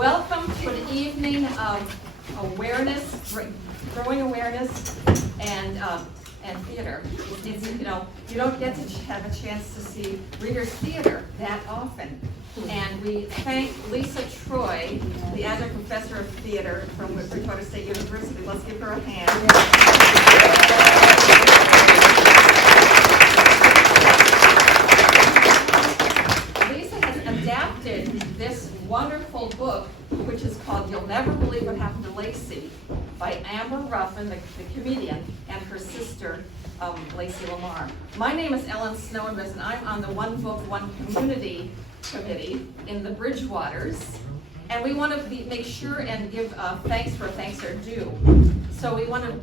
welcome to an evening of awareness, growing awareness, and theater. It's, you don't get to have a chance to see Reader's Theater that often. And we thank Lisa Troy, the adjunct professor of theater from Bridgewater State University. Let's give her a hand. Lisa has adapted this wonderful book, which is called You'll Never Believe What Happened to Lacey, by Amber Ruffin, the comedian, and her sister, Lacey Lamar. My name is Ellen Snowenbus, and I'm on the One Book, One Community Committee in the Bridgewaters. And we want to make sure and give thanks where thanks are due. So we want to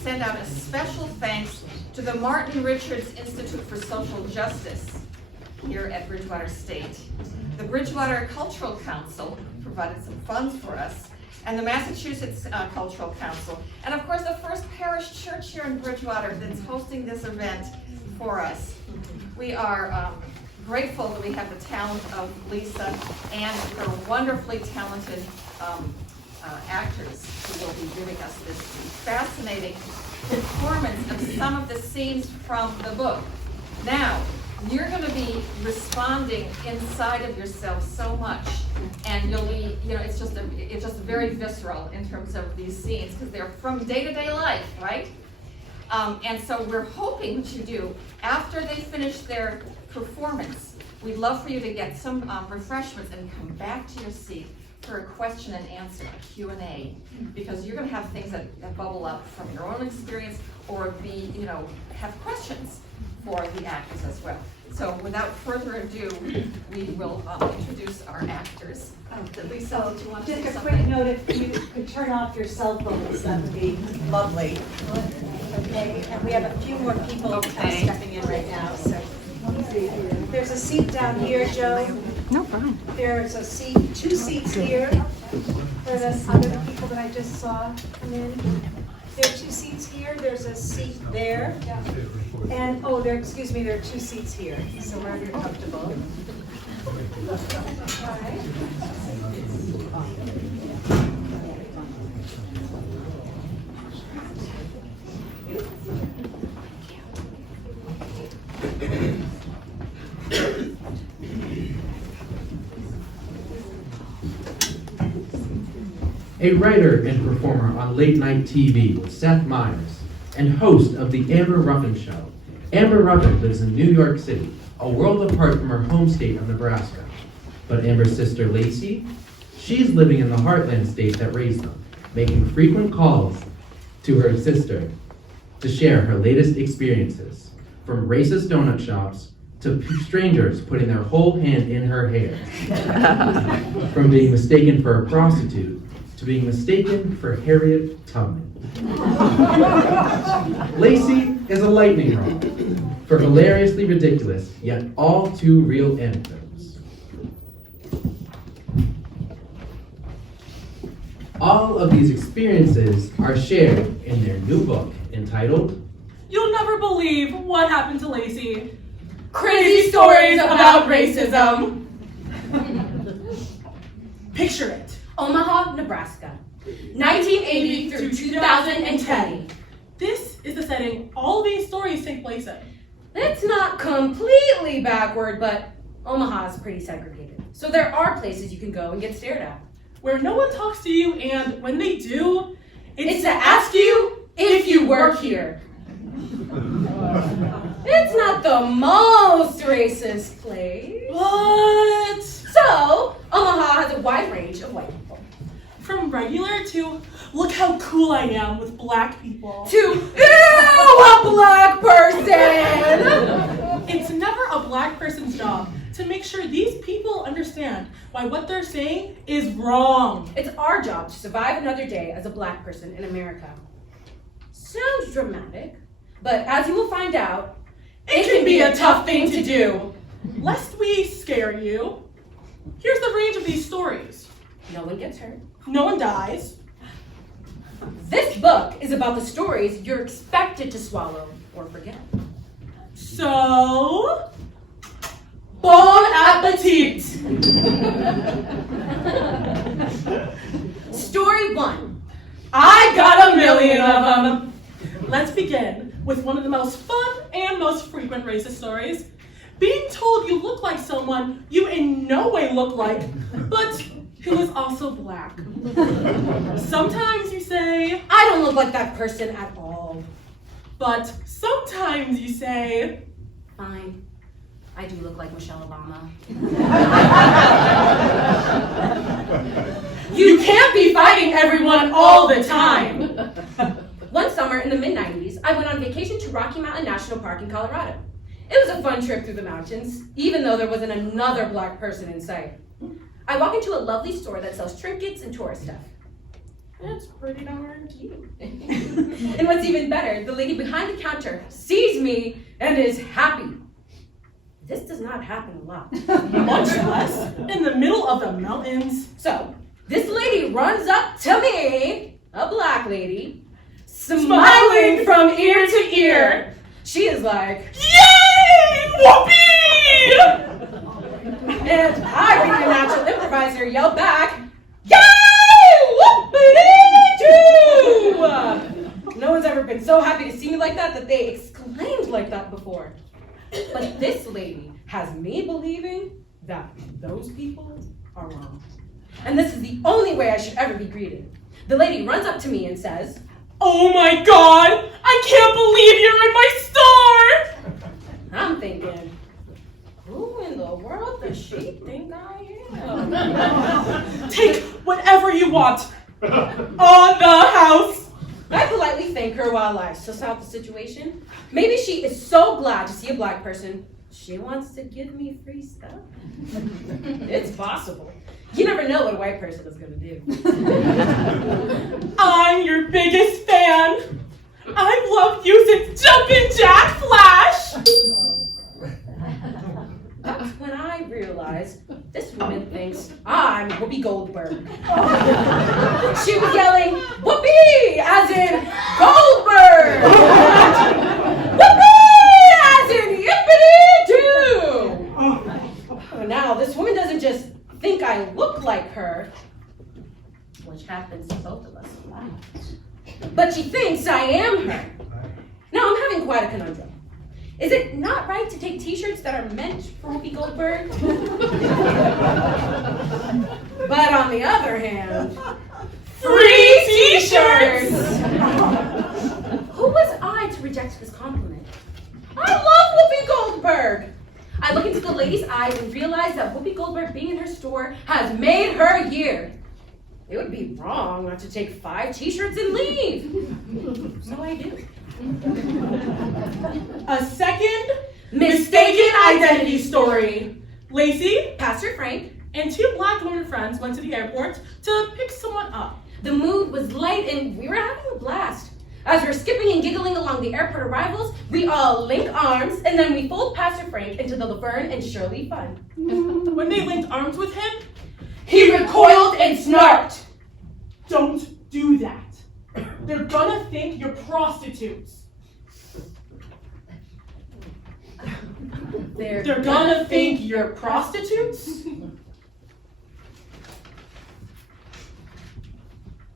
send out a special thanks to the Martin Richards Institute for Social Justice here at Bridgewater State. The Bridgewater Cultural Council provided some funds for us, and the Massachusetts Cultural Council, and of course the First Parish Church here in Bridgewater that's hosting this event for us. We are grateful that we have the talent of Lisa and her wonderfully talented actors who will be giving us this fascinating performance of some of the scenes from the book. Now, you're going to be responding inside of yourself so much, and you'll be, it's just very visceral in terms of these scenes because they're from day-to-day life, right? And so we're hoping that you do, after they finish their performance, we'd love for you to get some refreshments and come back to your seat for a question and answer, a Q&A, because you're going to have things that bubble up from your own experience or have questions for the actors as well. So without further ado, we will introduce our actors. Lisa, do you want to say something? Just a quick note, if you could turn off your cell phones, that would be lovely. Okay, and we have a few more people stepping in right now. So there's a seat down here, Joe. No problem. There's a seat, 2 seats here for the other people that I just saw come in. There are 2 seats here. There's a seat there. And, there are 2 seats here. So wherever you're comfortable. All right. A writer and performer on late night TV with Seth Meyers, and host of The Amber Ruffin Show. Amber Ruffin lives in New York City, a world apart from her home state of Nebraska. But Amber's sister Lacey, she's living in the heartland state that raised them, making frequent calls to her sister to share her latest experiences, from racist donut shops to strangers putting their whole hand in her hair, from being mistaken for a prostitute to being mistaken for Harriet Tubman. Lacey is a lightning rod for hilariously ridiculous, yet all too real anecdotes. All of these experiences are shared in their new book entitled You'll Never Believe What Happened to Lacey. Crazy Stories About Racism. Picture it. Omaha, Nebraska, 1980 through 2010. This is the setting all these stories take place in. It's not completely backward, but Omaha is pretty segregated. So there are places you can go and get stared at. Where no one talks to you, and when they do, it's to ask you if you work here. It's not the most racist place. But So, Omaha has a wide range of white people. from regular to, look how cool I am with black people, To, ew, a black person! it's never a black person's job to make sure these people understand why what they're saying is wrong. It's our job to survive another day as a black person in America. Sounds dramatic, but as you will find out, It can be a tough thing to do. Lest we scare you, here's the range of these stories. no one gets hurt. No one dies. This book is about the stories you're expected to swallow or forget. So, bon appetit! I got a million of them. Let's begin with one of the most fun and most frequent racist stories. Being told you look like someone you in no way look like, but who is also black. Sometimes you say, I don't look like that person at all. but sometimes you say, Fine. I do look like Michelle Obama. you can't be fighting everyone all the time. One summer in the mid-90s, I went on vacation to Rocky Mountain National Park in Colorado. It was a fun trip through the mountains, even though there wasn't another black person in sight. I walk into a lovely store that sells trinkets and tourist stuff. It's pretty darn cute. And what's even better, the lady behind the counter sees me and is happy. This does not happen a lot. Much less in the middle of the mountains. So, this lady runs up to me, a black lady, smiling from ear to ear. She is like, Yay! Whoopee! and I, being a natural improviser, yell back, Yay! Whoopee too! No one's ever been so happy to see me like that they exclaimed like that before. But this lady has me believing that those people are wrong. And this is the only way I should ever be greeted. The lady runs up to me and says, Oh my god! I can't believe you're in my store! I'm thinking, who in the world does she think I am? Take whatever you want. On the house! I politely thank her while I suss out the situation. Maybe she is so glad to see a black person, she wants to give me free stuff. It's possible. You never know what a white person is going to do. I'm your biggest fan. I've loved you since Jumpin' Jack Flash. That's when I realized this woman thinks I'm Whoopi Goldberg. She was yelling, Whoopi, as in Goldberg! Whoopi, as in yippity-doo! Now, this woman doesn't just think I look like her, which happens to both of us a lot, but she thinks I am her. Now, I'm having quite a conundrum. Is it not right to take t-shirts that are meant for Whoopi Goldberg? But on the other hand, Free t-shirts! Who was I to reject this compliment? I love Whoopi Goldberg! I look into the lady's eyes and realize that Whoopi Goldberg being in her store has made her year. It would be wrong not to take 5 t-shirts and leave. So I do. A second mistaken identity story. Lacey, Pastor Frank, and 2 black women friends went to the airport to pick someone up. the mood was light and we were having a blast. As we're skipping and giggling along the airport arrivals, we all link arms and then we fold Pastor Frank into the Laverne and Shirley fun. When they linked arms with him, He recoiled and snarked. don't do that. They're gonna think you're prostitutes. They're gonna think you're prostitutes?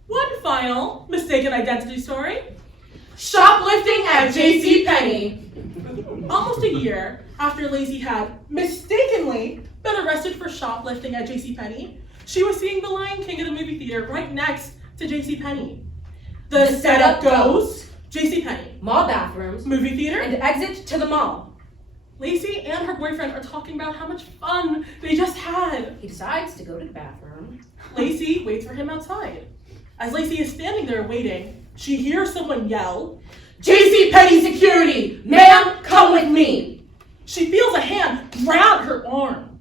One final mistaken identity story. shoplifting at JCPenney. Almost a year after Lacey had mistakenly been arrested for shoplifting at JCPenney, she was seeing The Lion King at a movie theater right next to JCPenney. The setup goes, JCPenney, Mall bathrooms movie theater, and exit to the mall. Lacey and her boyfriend are talking about how much fun they just had. He decides to go to the bathroom. Lacey waits for him outside. As Lacey is standing there waiting, she hears someone yell, JCPenney security! Ma'am, come with me! she feels a hand grab her arm.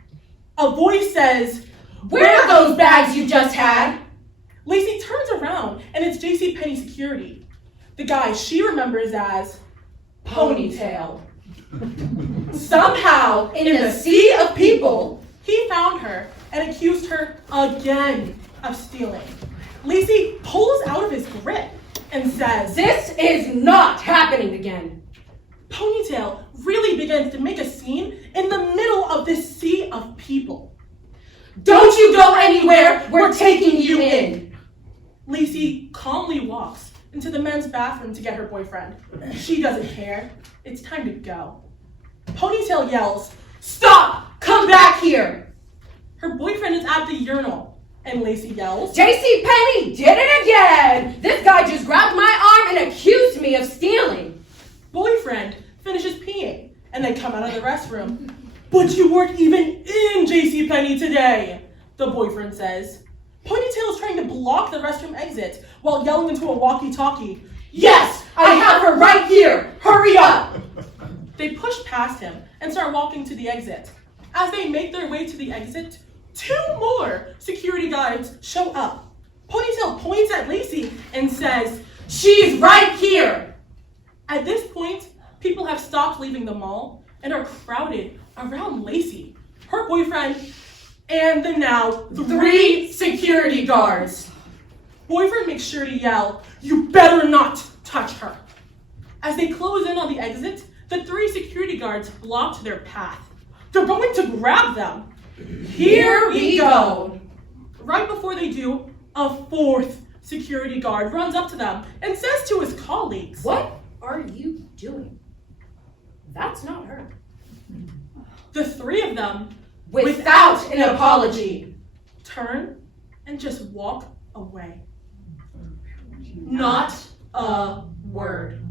A voice says, Where are those bags you just had? Lacey turns around and it's JCPenney security. The guy she remembers as Ponytail. Somehow, in the sea of people, He found her and accused her again of stealing. Lacey pulls out of his grip and says, this is not happening again. Ponytail really begins to make a scene in the middle of this sea of people. Don't you go anywhere, we're taking you in. Lacey calmly walks friend's bathroom to get her boyfriend. She doesn't care. It's time to go. Ponytail yells, "Stop! Come back here!" Her boyfriend is at the urinal, and Lacey yells, JC Penney did it again! This guy just grabbed my arm and accused me of stealing. Boyfriend finishes peeing, and they come out of the restroom. "But you weren't even in JCPenney today," the boyfriend says. Ponytail is trying to block the restroom exit while yelling into a walkie-talkie, "Yes, I have her right here! Hurry up!" They push past him and start walking to the exit. As they make their way to the exit, 2 more security guards show up. Ponytail points at Lacey and says, "She's right here!" At this point, people have stopped leaving the mall and are crowded around Lacey, her boyfriend, and the now 3 security guards. Boyfriend makes sure to yell, "You better not touch her." As they close in on the exit, the 3 security guards blocked their path. They're going to grab them. Here we go. Right before they do, a 4th security guard runs up to them and says to his colleagues, What are you doing? That's not her. The 3 of them, Without an apology. turn and just walk away. Not a word.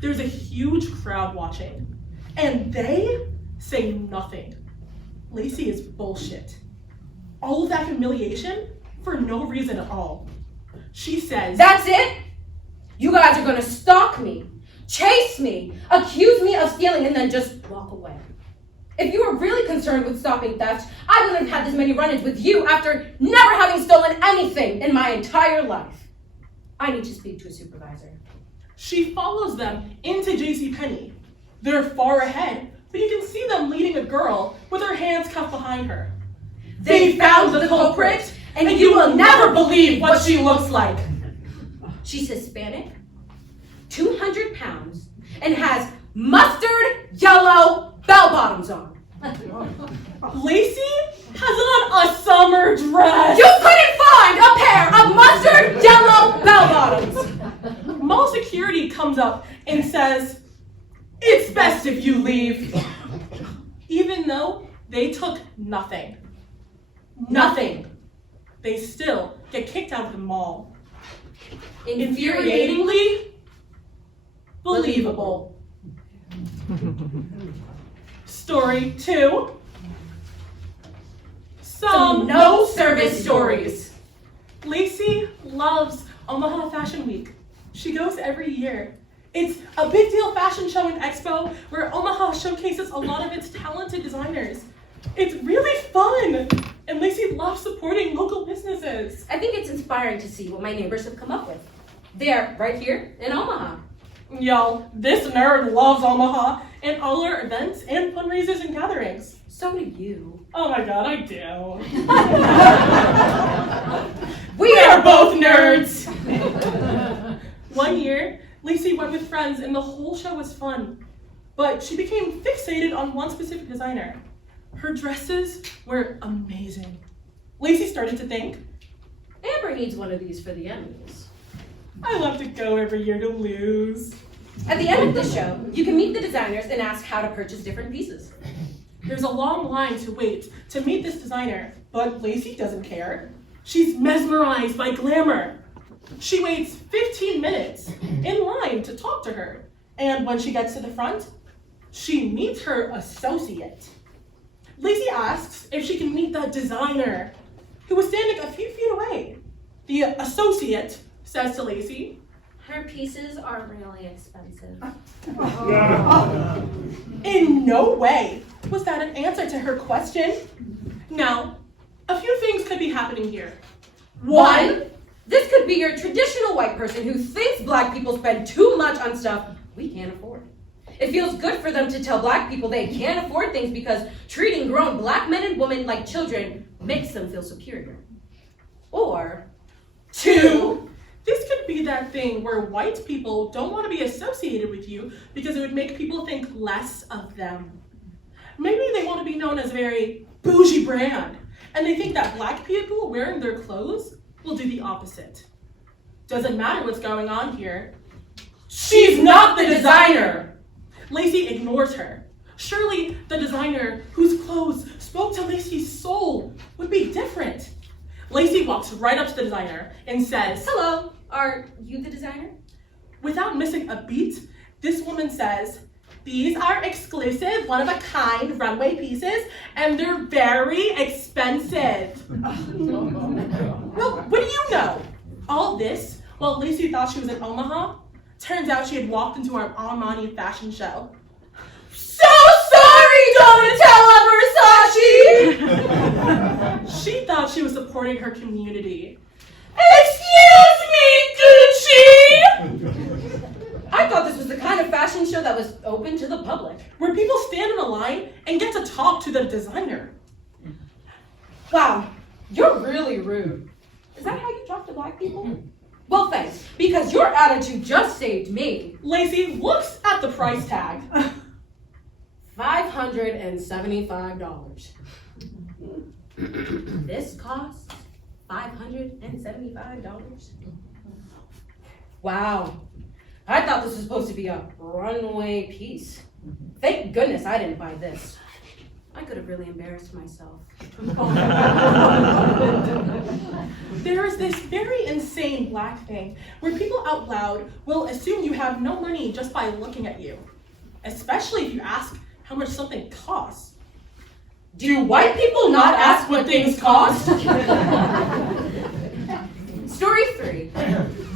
There's a huge crowd watching, and they say nothing. Lacey is bullshit. All of that humiliation for no reason at all. She says, That's it? You guys are gonna stalk me, chase me, accuse me of stealing, and then just walk away. If you were really concerned with stopping theft, I wouldn't have had this many run-ins with you after never having stolen anything in my entire life. I need to speak to a supervisor. She follows them into JCPenney. They're far ahead, but you can see them leading a girl with her hands cuffed behind her. They found the culprit, and you will never believe what she looks like. She's Hispanic, 200 pounds, and has mustard yellow bell-bottoms on. Lacey has on a summer dress. You couldn't find a pair of mustard yellow bell-bottoms. Mall security comes up and says, "It's best if you leave." Even though they took nothing. Nothing. They still get kicked out of the mall. Infuriatingly believable. Story 2. Some no-service stories. Lacey loves Omaha Fashion Week. She goes every year. It's a big deal fashion show and expo where Omaha showcases a lot of its talented designers. It's really fun, and Lacey loves supporting local businesses. I think it's inspiring to see what my neighbors have come up with. They're right here in Omaha. Y'all, this nerd loves Omaha and all our events and fundraisers and gatherings. So do you. Oh my god, I do. We are both nerds. One year, Lacey went with friends and the whole show was fun. But she became fixated on one specific designer. Her dresses were amazing. Lacey started to think, Amber needs one of these for the Emmys. I love to go every year to lose. At the end of the show, you can meet the designers and ask how to purchase different pieces. There's a long line to wait to meet this designer, but Lacey doesn't care. She's mesmerized by glamour. She waits 15 minutes in line to talk to her, and when she gets to the front, she meets her associate. Lacey asks if she can meet the designer, who was standing a few feet away. The associate says to Lacey, Her pieces are really expensive. in no way was that an answer to her question. Now, a few things could be happening here. One, this could be your traditional white person who thinks black people spend too much on stuff we can't afford. It feels good for them to tell black people they can't afford things because treating grown black men and women like children makes them feel superior. Or, 2, this could be that thing where white people don't want to be associated with you because it would make people think less of them. Maybe they want to be known as a very bougie brand, and they think that black people wearing their clothes will do the opposite. Doesn't matter what's going on here. She's not the designer! Lacey ignores her. Surely the designer whose clothes spoke to Lacey's soul would be different. Lacey walks right up to the designer and says, Hello, are you the designer? without missing a beat, this woman says, these are exclusive, one-of-a-kind runway pieces, and they're very expensive. Well, what do you know? All this, while Lacey thought she was in Omaha, turns out she had walked into our Armani fashion show. So sorry, Donatella Versace! She thought she was supporting her community. Excuse me, Gucci! I thought this was the kind of fashion show that was open to the public. Where people stand in a line and get to talk to the designer. Wow, you're really rude. Is that how you talk to black people? Well, thanks, because your attitude just saved me. Lacey looks at the price tag. $575. This costs $575? Wow. I thought this was supposed to be a runway piece. Thank goodness I didn't buy this. I could have really embarrassed myself. There is this very insane black thing where people out loud will assume you have no money just by looking at you, especially if you ask how much something costs. Do white people not ask what things cost? Story 3.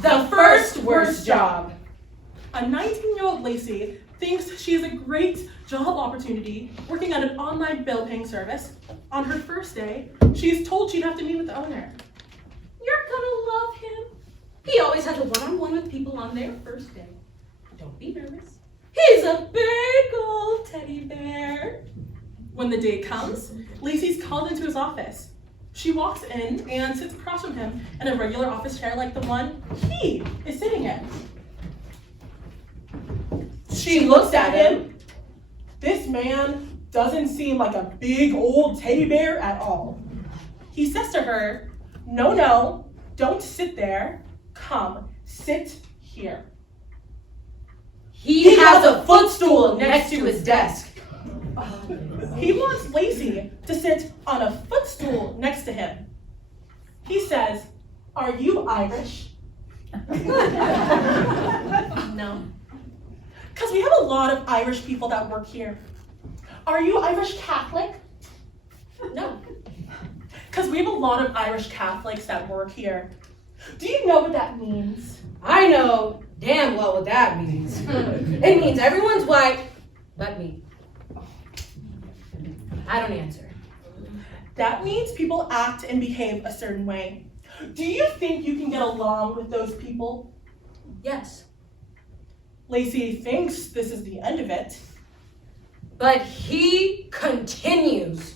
The first worst job. A 19-year-old Lacey thinks she has a great job opportunity working at an online bill paying service. On her first day, she's told she'd have to meet with the owner. You're gonna love him. He always has a one-on-one with people on their first day. Don't be nervous. He's a big old teddy bear. When the day comes, Lacey's called into his office. She walks in and sits across from him in a regular office chair like the one he is sitting in. She looks at him. This man doesn't seem like a big old teddy bear at all. He says to her, no, don't sit there. Come, sit here. He has a footstool next to his desk. He wants Lacey to sit on a footstool next to him. He says, are you Irish? No. Because we have a lot of Irish people that work here. Are you Irish Catholic? No. Because we have a lot of Irish Catholics that work here. Do you know what that means? I know damn well what that means. It means everyone's white but me. I don't answer. That means people act and behave a certain way. Do you think you can get along with those people? Yes. Lacey thinks this is the end of it. But he continues.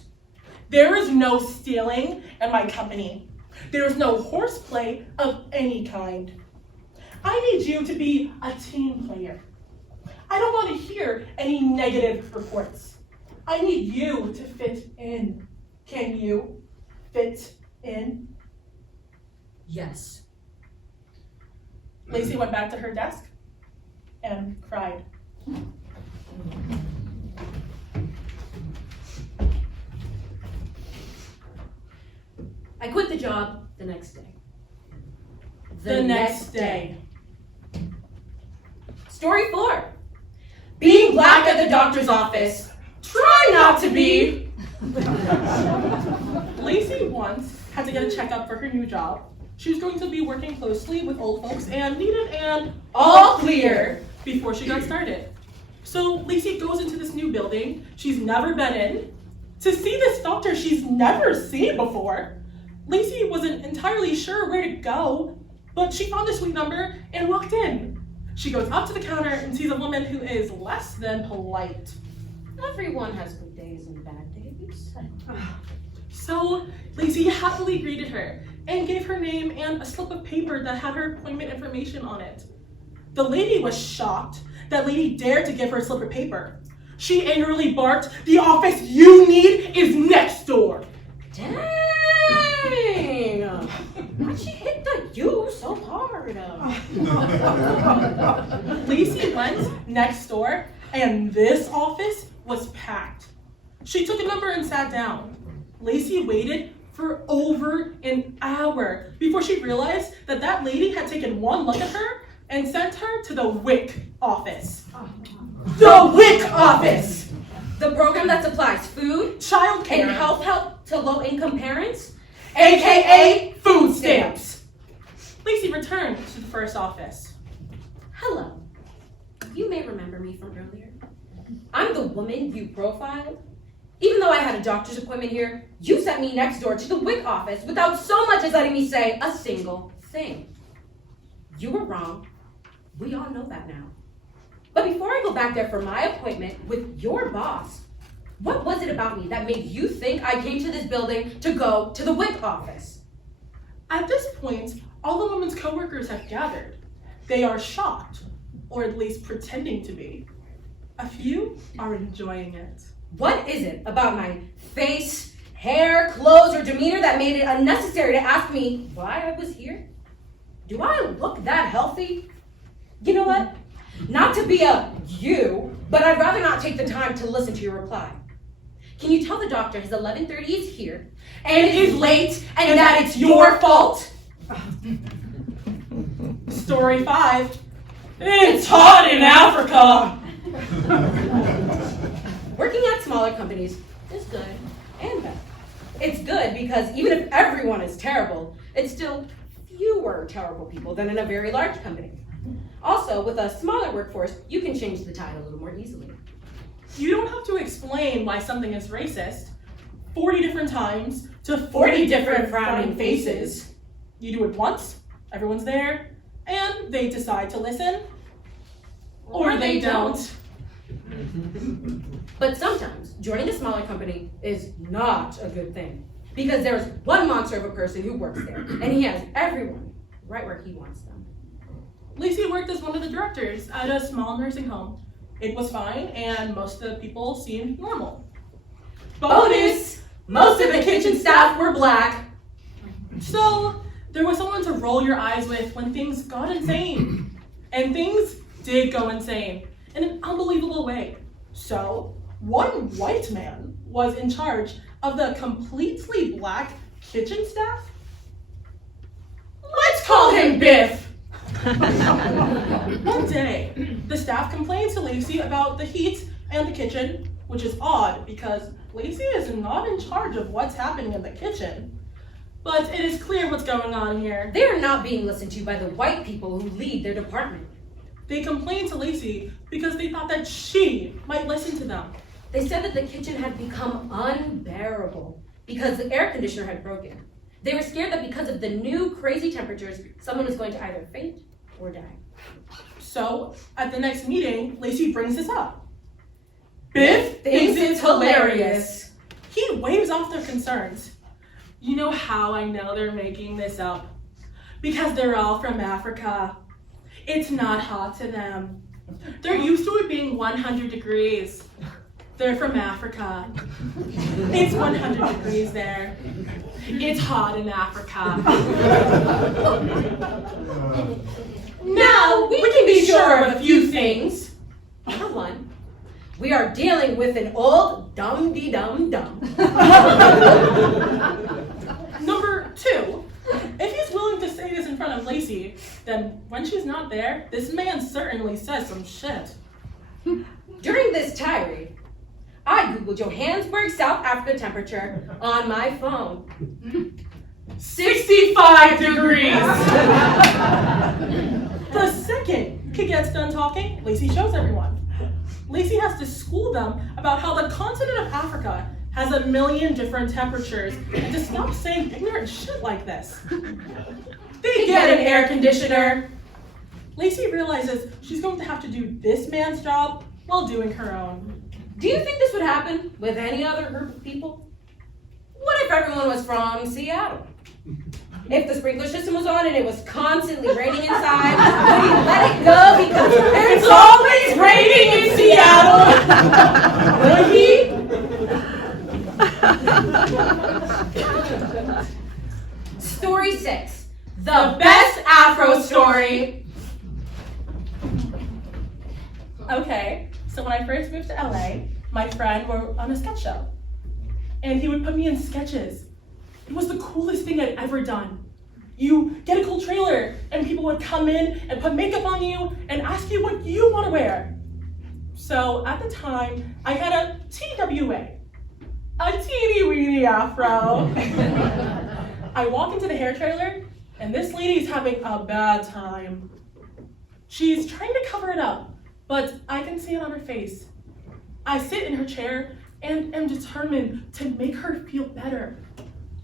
There is no stealing in my company. There is no horseplay of any kind. I need you to be a team player. I don't want to hear any negative reports. I need you to fit in. Can you fit in? Yes. Lacey went back to her desk and cried. I quit the job the next day. The next day. Story 4. Being black at the doctor's office. Try not to be. Lacey once had to get a checkup for her new job. She was going to be working closely with old folks and needed an all clear before she got started. So Lacey goes into this new building she's never been in to see this doctor she's never seen before. Lacey wasn't entirely sure where to go, but she found a suite number and walked in. She goes up to the counter and sees a woman who is less than polite. Everyone has good days and bad days. So Lacey happily greeted her and gave her name and a slip of paper that had her appointment information on it. The lady was shocked that Lady dared to give her a slip of paper. She angrily barked, "The office you need is next door." Dang! How'd she hit the You so hard. Lacey went next door, and this office was packed. She took a number and sat down. Lacey waited for over an hour before she realized that that lady had taken one look at her and sent her to the WIC office. The WIC office! The program that supplies food Childcare and health help to low-income parents, aka food stamps. Lacey returned to the first office. Hello. You may remember me from earlier. I'm the woman you profiled. Even though I had a doctor's appointment here, you sent me next door to the WIC office without so much as letting me say a single thing. You were wrong. We all know that now. But before I go back there for my appointment with your boss, what was it about me that made you think I came to this building to go to the WIC office? At this point, all the women's coworkers have gathered. They are shocked, or at least pretending to be. A few are enjoying it. What is it about my face, hair, clothes, or demeanor that made it unnecessary to ask me why I was here? Do I look that healthy? You know what? Not to be a you, but I'd rather not take the time to listen to your reply. Can you tell the doctor his 11:30 is here, and is late, and that it's your fault? Story 5. It's hot in Africa. Working at smaller companies is good and bad. It's good because even if everyone is terrible, it's still fewer terrible people than in a very large company. Also, with a smaller workforce, you can change the tide a little more easily. You don't have to explain why something is racist 40 different times to 40 different frowning faces. You do it once, everyone's there, and they decide to listen, or they don't. But sometimes joining a smaller company is not a good thing because there's one monster of a person who works there, and he has everyone right where he wants them. Lacey worked as one of the directors at a small nursing home. It was fine, and most of the people seemed normal. Bonus! Most of the kitchen staff were black. So, there was someone to roll your eyes with when things got insane. And things did go insane in an unbelievable way. So, one white man was in charge of the completely black kitchen staff. Let's call him Biff. One day, the staff complained to Lacey about the heat and the kitchen, which is odd because Lacey is not in charge of what's happening in the kitchen. But it is clear what's going on here. They are not being listened to by the white people who lead their department. They complained to Lacey because they thought that she might listen to them. They said that the kitchen had become unbearable because the air conditioner had broken. They were scared that because of the new crazy temperatures, someone was going to either faint or die. So, at the next meeting, Lacey brings this up. Biff thinks it's hilarious. He waves off their concerns. You know how I know they're making this up? Because they're all from Africa. It's not hot to them. They're used to it being 100 degrees. They're from Africa. It's 100 degrees there. It's hot in Africa. Now, we can be sure of a few things. Number one, we are dealing with an old dum-de-dum-dum. Number 2, if he's willing to say this in front of Lacey, then when she's not there, this man certainly says some shit. During this tirade, I googled Johannesburg, South Africa temperature on my phone. 65 degrees! The second he gets done talking, Lacey shows everyone. Lacey has to school them about how the continent of Africa has 1 million different temperatures and to stop saying ignorant shit like this. They get an air conditioner. Lacey realizes she's going to have to do this man's job while doing her own. Do you think this would happen with any other group of people? What if everyone was from Seattle? If the sprinkler system was on and it was constantly raining inside, would he let it go because it's always raining in Seattle? Would he? Story 6. The best Afro story. Okay, so when I first moved to LA, my friend were on a sketch show. And he would put me in sketches. It was the coolest thing I'd ever done. You get a cool trailer, and people would come in and put makeup on you and ask you what you want to wear. So at the time, I had a TWA, a teeny weeny afro. I walk into the hair trailer, and this lady's having a bad time. She's trying to cover it up, but I can see it on her face. I sit in her chair and am determined to make her feel better.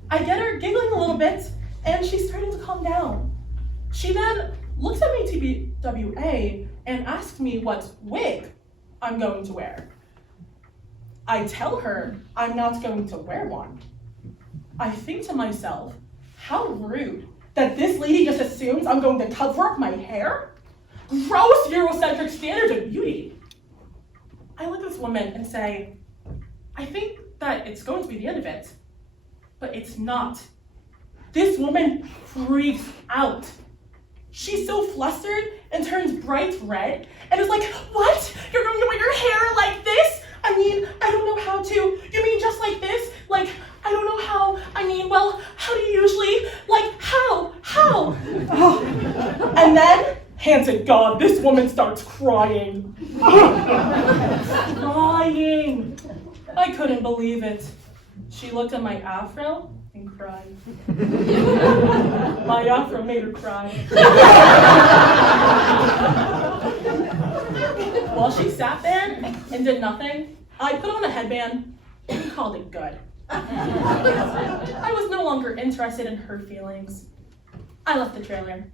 I get her giggling a little bit, and she's starting to calm down. She then looks at my TWA and asks me what wig I'm going to wear. I tell her I'm not going to wear one. I think to myself, how rude that this lady just assumes I'm going to cover up my hair? Gross Eurocentric standards of beauty. I look at this woman and say, I think that it's going to be the end of it, but it's not. This woman freaks out. She's so flustered and turns bright red and is like, what? You're going to wear your hair like this? I mean, I don't know how to. You mean just like this? Like, I don't know how. I mean, well, how do you usually? Like, how? And then, hand to God, this woman starts crying. Crying. I couldn't believe it. She looked at my afro and cried. My afro made her cry. While she sat there and did nothing, I put on a headband and called it good. I was no longer interested in her feelings. I left the trailer.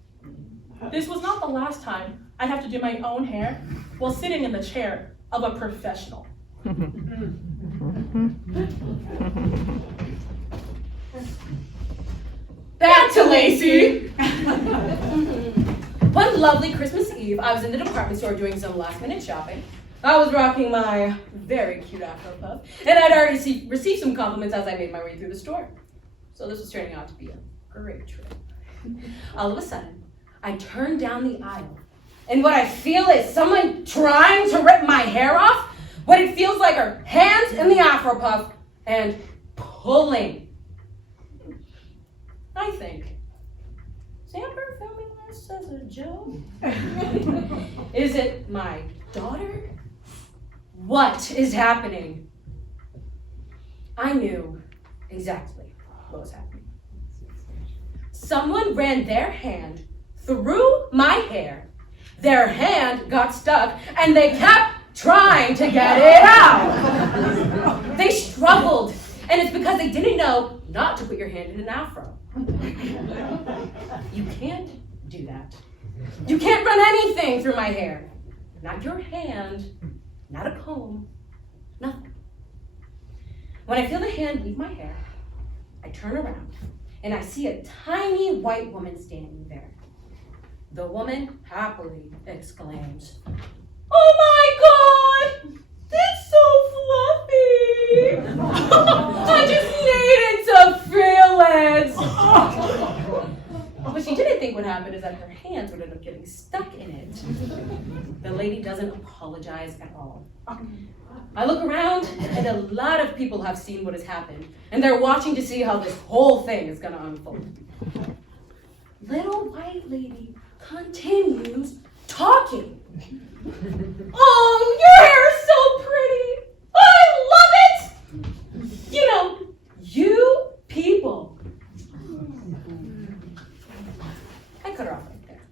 This was not the last time I'd have to do my own hair while sitting in the chair of a professional. Back to Lacey. One lovely Christmas Eve, I was in the department store doing some last-minute shopping. I was rocking my very cute afro puff, and I'd already received some compliments as I made my way through the store. So this was turning out to be a great trip. All of a sudden, I turned down the aisle, and what I feel is someone trying to rip my hair off. What it feels like are hands in the afro puff and pulling. I think, is Amber filming this as a joke? Is it my daughter? What is happening? I knew exactly what was happening. Someone ran their hand through my hair, their hand got stuck, and they kept trying to get it out. They struggled, and it's because they didn't know not to put your hand in an afro. You can't do that. You can't run anything through my hair. Not your hand, not a comb, nothing. When I feel the hand leave my hair, I turn around and I see a tiny white woman standing there. The woman happily exclaims, "Oh my God, that's so fluffy! I just needed to feel it!" What she didn't think would happen is that her hands would end up getting stuck in it. The lady doesn't apologize at all. I look around, and a lot of people have seen what has happened, and they're watching to see how this whole thing is gonna unfold. Little white lady continues talking. "Oh, your hair is so pretty! I love it! You know, you people." I cut her off right there.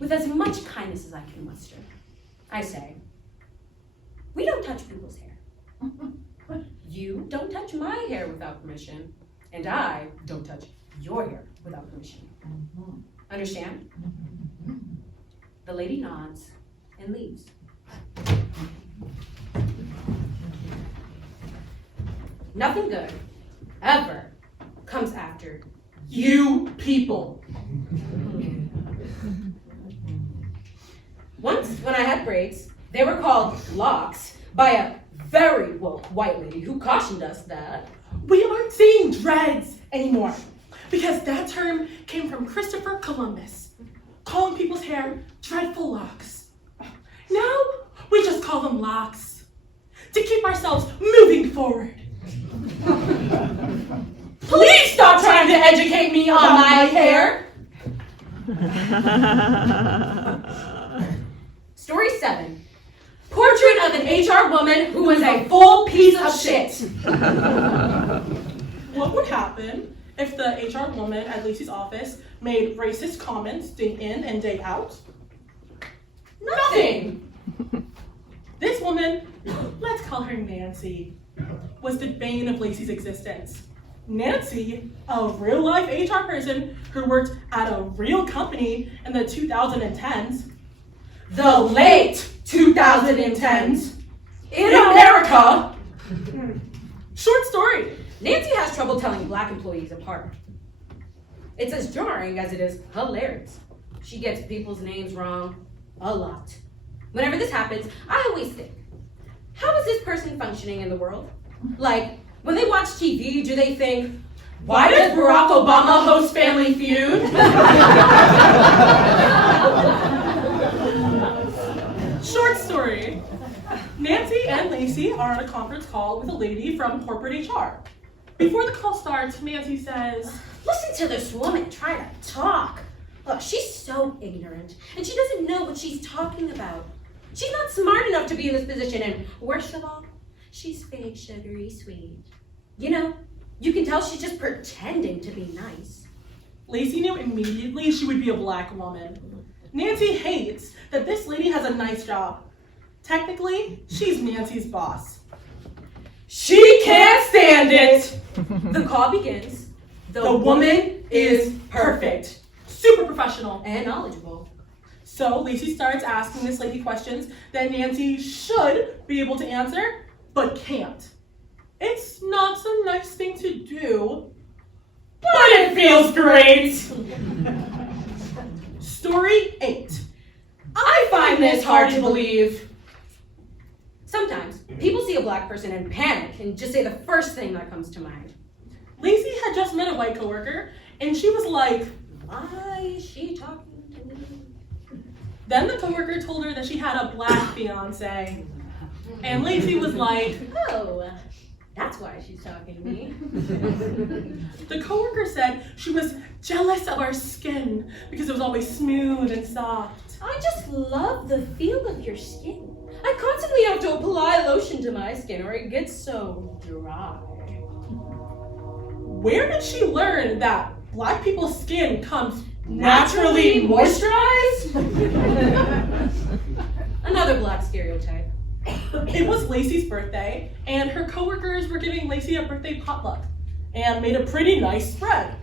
With as much kindness as I can muster, I say, "We don't touch people's hair. You don't touch my hair without permission, and I don't touch your hair without permission. Understand?" The lady nods and leaves. Nothing good ever comes after you people. Once, when I had braids, they were called locks by a very woke white lady who cautioned us that We aren't saying dreads anymore. because that term came from Christopher Columbus, calling people's hair dreadful locks. Now, we just call them locks, to keep ourselves moving forward. Please stop trying to educate me on my hair. Story 7. Portrait of an HR woman who is a full piece of shit. What would happen if the HR woman at Lacey's office made racist comments day in and day out? Nothing. This woman, let's call her Nancy, was the bane of Lacey's existence. Nancy, a real-life HR person who worked at a real company in the 2010s. The late 2010s in America. Short story. Nancy has trouble telling black employees apart. It's as jarring as it is hilarious. She gets people's names wrong a lot. Whenever this happens, I always think, how is this person functioning in the world? Like, when they watch TV, do they think, why does Barack Obama host Family Feud? Short story. Nancy and Lacey are on a conference call with a lady from corporate HR. Before the call starts, Nancy says, Listen to this woman try to talk. Look, she's so ignorant, and she doesn't know what she's talking about. She's not smart enough to be in this position, and worst of all, she's fake, sugary, sweet. You know, you can tell she's just pretending to be nice. Lacey knew immediately she would be a black woman. Nancy hates that this lady has a nice job. Technically, she's Nancy's boss. She can't stand it! The call begins. The woman is perfect. Super professional. And knowledgeable. So Lacey starts asking this lady questions that Nancy should be able to answer, but can't. It's not some nice thing to do, but it feels great. Story 8. I find this hard to believe. Sometimes people see a black person and panic and just say the first thing that comes to mind. Lacey had just met a white coworker, and she was like, why is she talking to me? then the coworker told her that she had a black fiance. And Lacey was like, Oh, that's why she's talking to me. the coworker said she was jealous of our skin because it was always smooth and soft. I just love the feel of your skin. I constantly have to apply lotion to my skin or it gets so dry. Where did she learn that black people's skin comes naturally moisturized? Another black stereotype. It was Lacey's birthday, and her coworkers were giving Lacey a birthday potluck and made a pretty nice spread.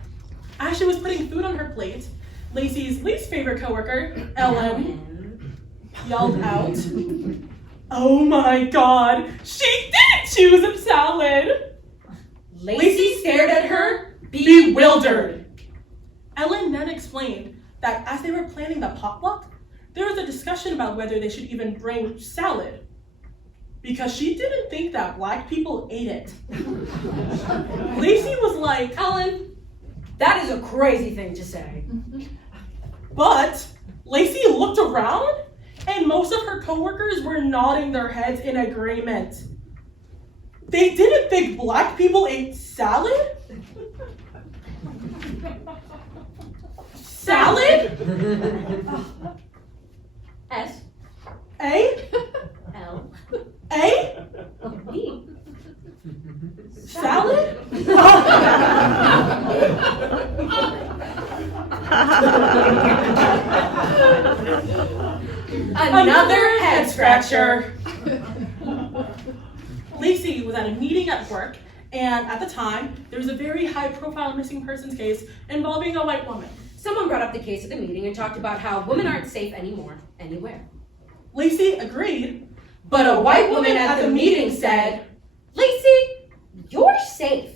As she was putting food on her plate, Lacey's least favorite coworker, Ellen, yelled out, "Oh my God, she didn't choose a salad!" Lacey stared at her, bewildered. Ellen then explained that as they were planning the potluck, there was a discussion about whether they should even bring salad, because she didn't think that black people ate it. Lacey was like, Ellen, that is a crazy thing to say. but Lacey looked around and most of her coworkers were nodding their heads in agreement. They didn't think black people ate salad? Salad? S. A? L. A? B. Salad? Another head scratcher. Lacey was at a meeting at work, and at the time, there was a very high-profile missing persons case involving a white woman. Someone brought up the case at the meeting and talked about how women aren't safe anymore, anywhere. Lacey agreed, But a white woman at the meeting said, Lacey, you're safe.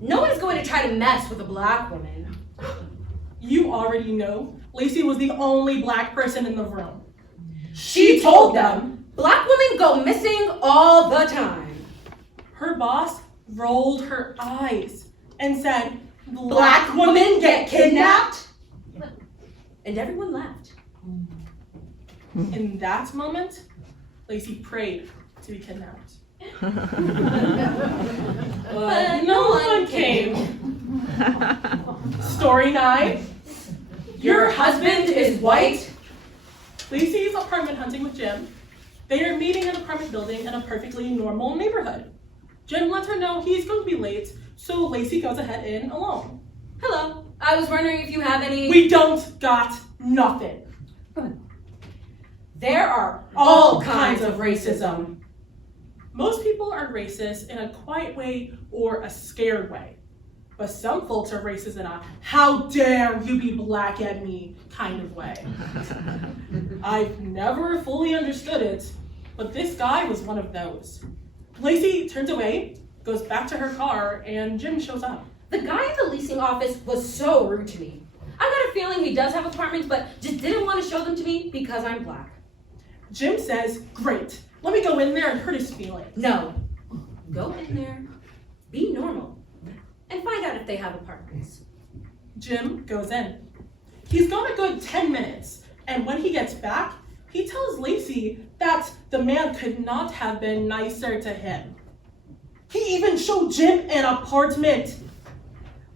No one's going to try to mess with a black woman. you already know, Lacey was the only black person in the room. She told them, black women go missing all the time. Her boss rolled her eyes and said, Black women get kidnapped? And everyone laughed. In that moment, Lacey prayed to be kidnapped. But no one came. Story 9. Your husband is white? Lacey's apartment hunting with Jim. They are meeting in an apartment building in a perfectly normal neighborhood. Jim lets her know he's going to be late, so Lacey goes ahead in alone. Hello, I was wondering if you have any... We don't got nothing. There are all kinds of racism. Most people are racist in a quiet way or a scared way. But some folks are racist in a how dare you be black at me kind of way. I've never fully understood it, but this guy was one of those. Lacey turns away, goes back to her car, and Jim shows up. The guy in the leasing office was so rude to me. I got a feeling he does have apartments, but just didn't want to show them to me because I'm black. Jim says, great, let me go in there and hurt his feelings. No, go in there, be normal, and find out if they have apartments. Jim goes in. He's gone a good 10 minutes, and when he gets back, he tells Lacey that the man could not have been nicer to him. He even showed Jim an apartment.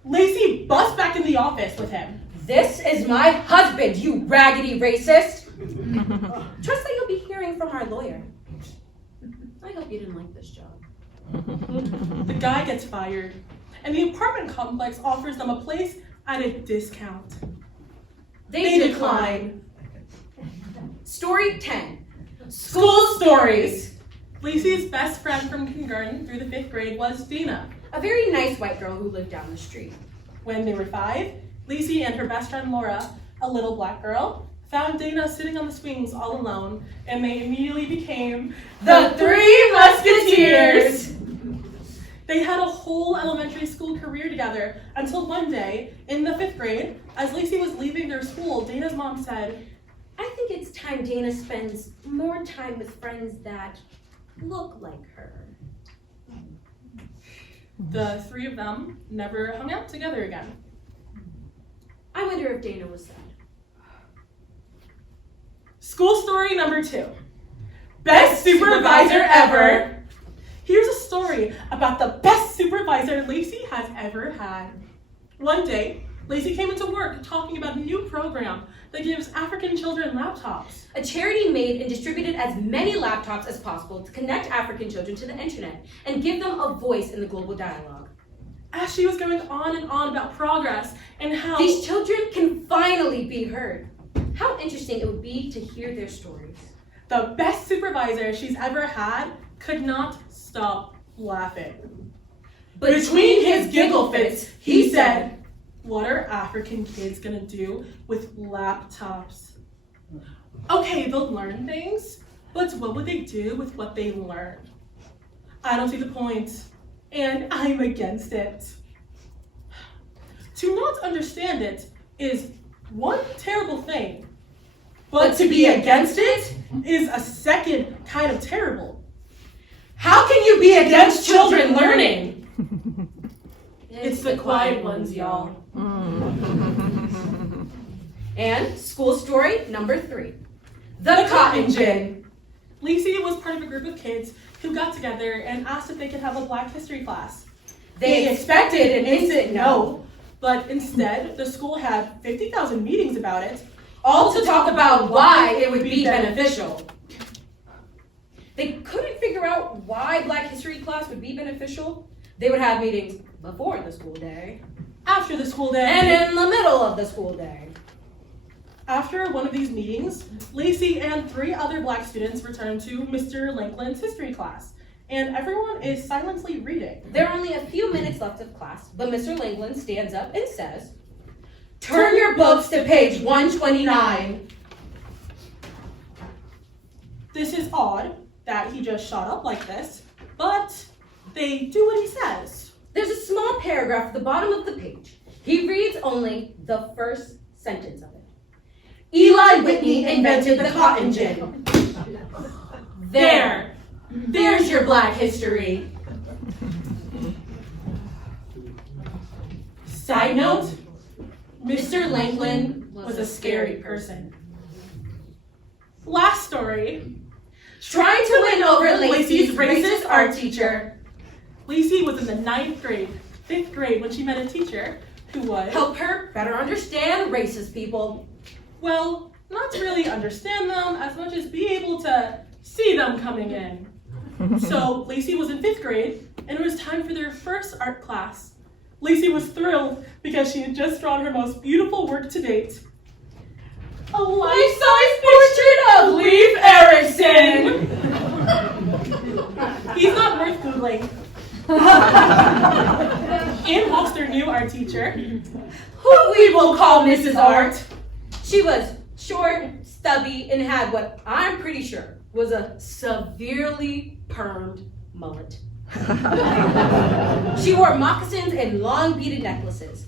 Lacey busts back in the office with him. This is my husband, you raggedy racist. Trust that you'll be hearing from our lawyer. I hope you didn't like this job. The guy gets fired, and the apartment complex offers them a place at a discount. They decline. Story 10. School stories. Lacey's best friend from kindergarten through the 5th grade was Dana. A very nice white girl who lived down the street. When they were 5, Lacey and her best friend Laura, a little black girl, found Dana sitting on the swings all alone, and they immediately became The Three Musketeers! They had a whole elementary school career together until one day, in the 5th grade, as Lacey was leaving their school, Dana's mom said, I think it's time Dana spends more time with friends that look like her. The 3 of them never hung out together again. I wonder if Dana was sad. School story number 2. Best supervisor ever. Here's a story about the best supervisor Lacey has ever had. One day, Lacey came into work talking about a new program that gives African children laptops. A charity made and distributed as many laptops as possible to connect African children to the internet and give them a voice in the global dialogue. As she was going on and on about progress and how these children can finally be heard. How interesting it would be to hear their stories. The best supervisor she's ever had could not stop laughing. Between his giggle fits, he said, what are African kids gonna do with laptops? Okay, they'll learn things, but what would they do with what they learn? I don't see the point, and I'm against it. To not understand it is one terrible thing, but to be against it is a second kind of terrible. How can you be against children learning? It's the quiet ones, y'all. And school story number 3. The Cotton Gin. Lacey was part of a group of kids who got together and asked if they could have a Black History class. They expected an instant no, but instead the school had 50,000 meetings about it, all to talk about why it would be beneficial. They couldn't figure out why Black History class would be beneficial. They would have meetings before the school day, after the school day, and in the middle of the school day. After one of these meetings, Lacey and 3 other Black students returned to Mr. Lankland's history class, and everyone is silently reading. There are only a few minutes left of class, but Mr. Lankland stands up and says, "Turn your books to page 129. This is odd that he just shot up like this, but they do what he says. There's a small paragraph at the bottom of the page. He reads only the first sentence of it. Eli Whitney invented the cotton gin. There's your Black history. Side note, Mr. Lankland was a scary person. Last story. Trying to win over Lacey's racist art teacher. Lacey was in the 9th grade, 5th grade when she met a teacher who was... Help her better understand racist people. Well, not to really understand them as much as be able to see them coming in. So Lacey was in 5th grade and it was time for their first art class. Lacey was thrilled because she had just drawn her most beautiful work to date. A life-size portrait of Leif Erikson! He's not worth Googling. In walks their new art teacher, Who we will call Mrs. Art. She was short, stubby, and had what I'm pretty sure was a severely permed mullet. She wore moccasins and long beaded necklaces.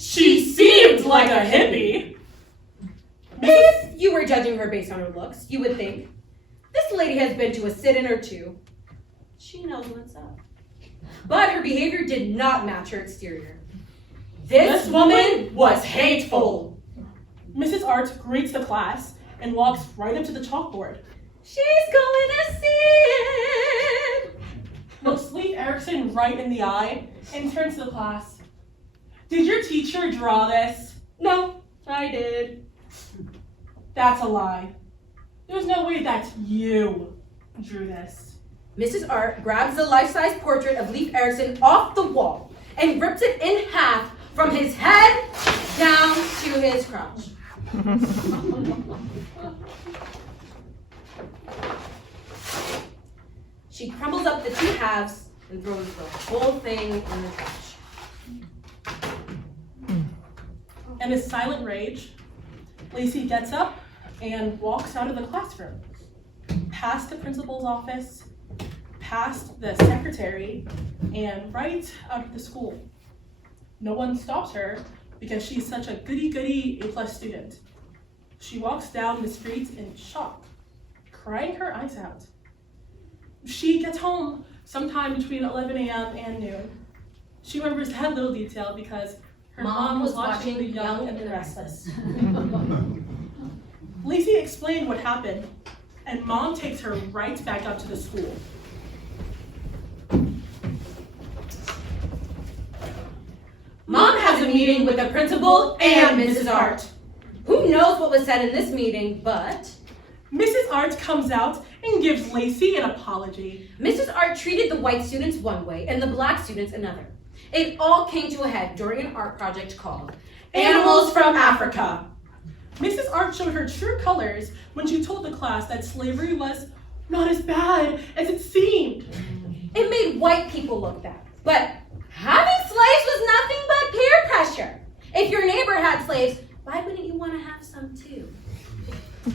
she seemed like a hippie. If you were judging her based on her looks, you would think, this lady has been to a sit-in or two. She knows what's up. But her behavior did not match her exterior. This woman was hateful. Mrs. Art greets the class and walks right up to the chalkboard. She's going to sin. Looks Leif Erikson right in the eye and turns to the class. Did your teacher draw this? No, I did. That's a lie. There's no way that you drew this. Mrs. Art grabs the life-size portrait of Leif Erikson off the wall and rips it in half from his head down to his crotch. She crumbles up the 2 halves and throws the whole thing in the trash. In his silent rage, Lacey gets up and walks out of the classroom, past the principal's office, past the secretary, and right out of the school. No one stops her because she's such a goody-goody A+ student. She walks down the street in shock, crying her eyes out. She gets home sometime between 11 a.m. and noon. She remembers that little detail because her mom was watching The Young and the Restless. Lacey explained what happened, and Mom takes her right back up to the school. Mom has a meeting with the principal and Mrs. Art. Who knows what was said in this meeting, but Mrs. Art comes out and gives Lacey an apology. Mrs. Art treated the white students one way and the black students another. It all came to a head during an art project called Animals from Africa. Mrs. Art showed her true colors when she told the class that slavery was not as bad as it seemed. It made white people look bad, but having slaves was nothing but peer pressure. If your neighbor had slaves, why wouldn't you want to have some too?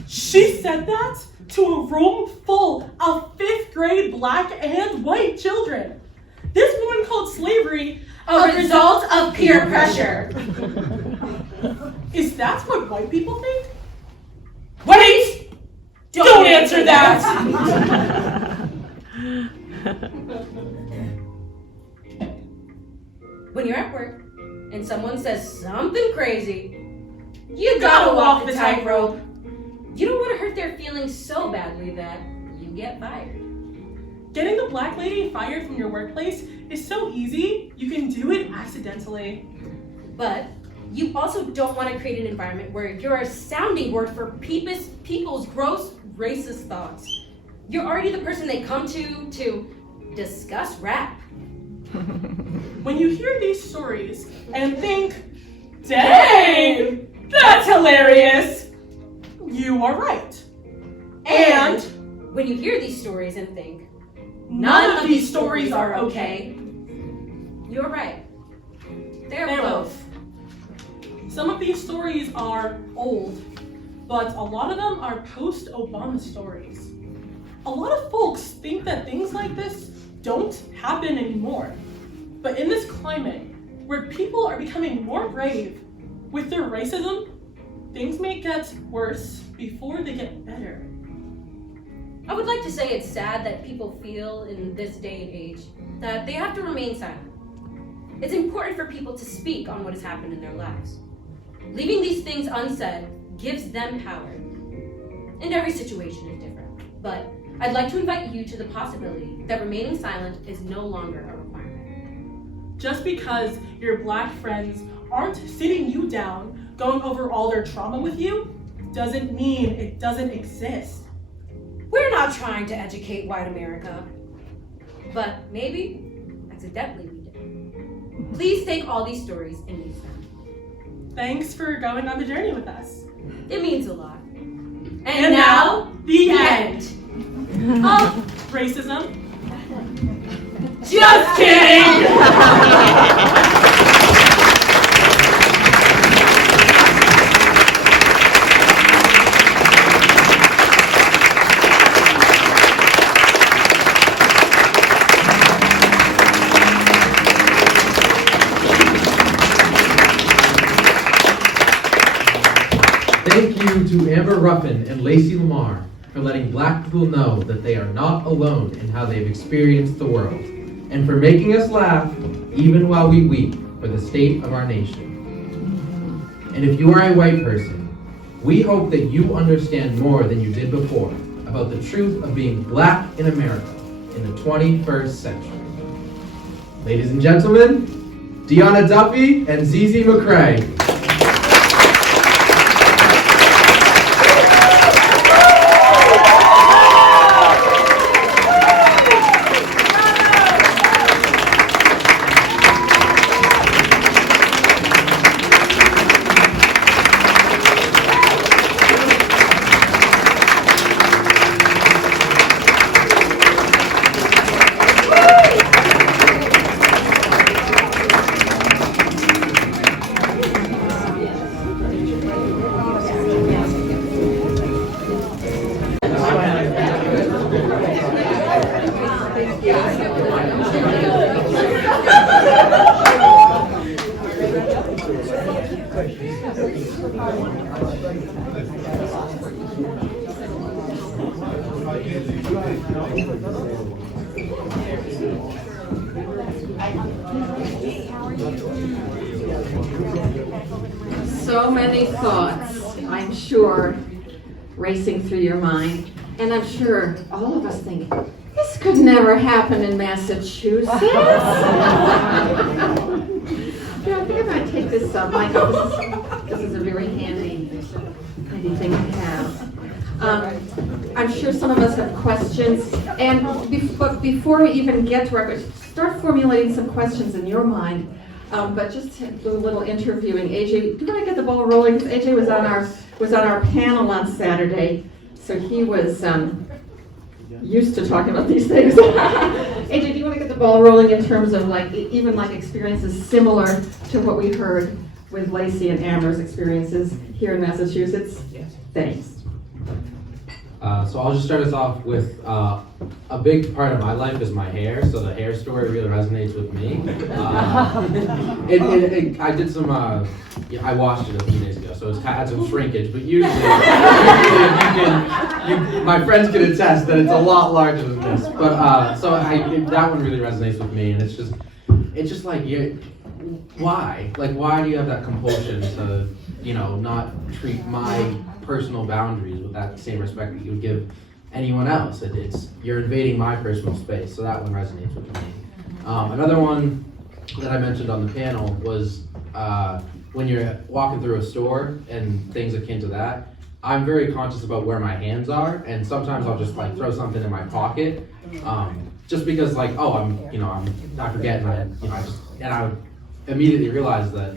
She said that to a room full of 5th grade black and white children. This woman called slavery A result of peer pressure. Is that what white people think? Wait! Don't answer that! When you're at work and someone says something crazy, you gotta walk the tightrope. You don't want to hurt their feelings so badly that you get fired. Getting the black lady fired from your workplace is so easy, you can do it accidentally. But you also don't want to create an environment where you're a sounding board for people's gross racist thoughts. You're already the person they come to discuss rap. When you hear these stories and think, dang, that's hilarious, you are right. And when you hear these stories and think, none of these stories are okay, you're right. They're both. Some of these stories are old, but a lot of them are post-Obama stories. A lot of folks think that things like this don't happen anymore. But in this climate, where people are becoming more brave with their racism, things may get worse before they get better. I would like to say it's sad that people feel in this day and age that they have to remain silent. It's important for people to speak on what has happened in their lives. Leaving these things unsaid gives them power. And every situation is different, but I'd like to invite you to the possibility that remaining silent is no longer a requirement. Just because your Black friends aren't sitting you down, going over all their trauma with you, doesn't mean it doesn't exist. We're not trying to educate white America, but maybe accidentally we did. Please take all these stories and use them. Thanks for going on the journey with us. It means a lot. And now, the end. Oh, Racism. just kidding! Thank you to Amber Ruffin and Lacey Lamar for letting Black people know that they are not alone in how they've experienced the world, and for making us laugh even while we weep for the state of our nation. And if you are a white person, we hope that you understand more than you did before about the truth of being Black in America in the 21st century. Ladies and gentlemen, Deanna Duffy and ZZ McCrae. So many thoughts, I'm sure, racing through your mind. And I'm sure all of us think, this could never happen in Massachusetts. Yeah, I think I'm going to take this mic off. This is a very handy thing to have. I'm sure some of us have questions. And before we even get to our questions, start formulating some questions in your mind. But just to do a little interviewing. AJ, do you want to get the ball rolling? Because AJ was on our panel on Saturday, so he was used to talking about these things. AJ, do you want to get the ball rolling in terms of even experiences similar to what we heard with Lacey and Amber's experiences here in Massachusetts? Yes. Thanks. So I'll just start us off with a big part of my life is my hair, so the hair story really resonates with me. I did some, I washed it a few days ago, so it's had some shrinkage, but usually my friends can attest that it's a lot larger than this. But so that one really resonates with me, and it's just like, why? Like, why do you have that compulsion to, not treat my personal boundaries with that same respect that you would give anyone else? You're invading my personal space, so that one resonates with me. Another one that I mentioned on the panel was when you're walking through a store and things akin to that, I'm very conscious about where my hands are, and sometimes I'll just throw something in my pocket, just because I'm not forgetting, and I would immediately realize that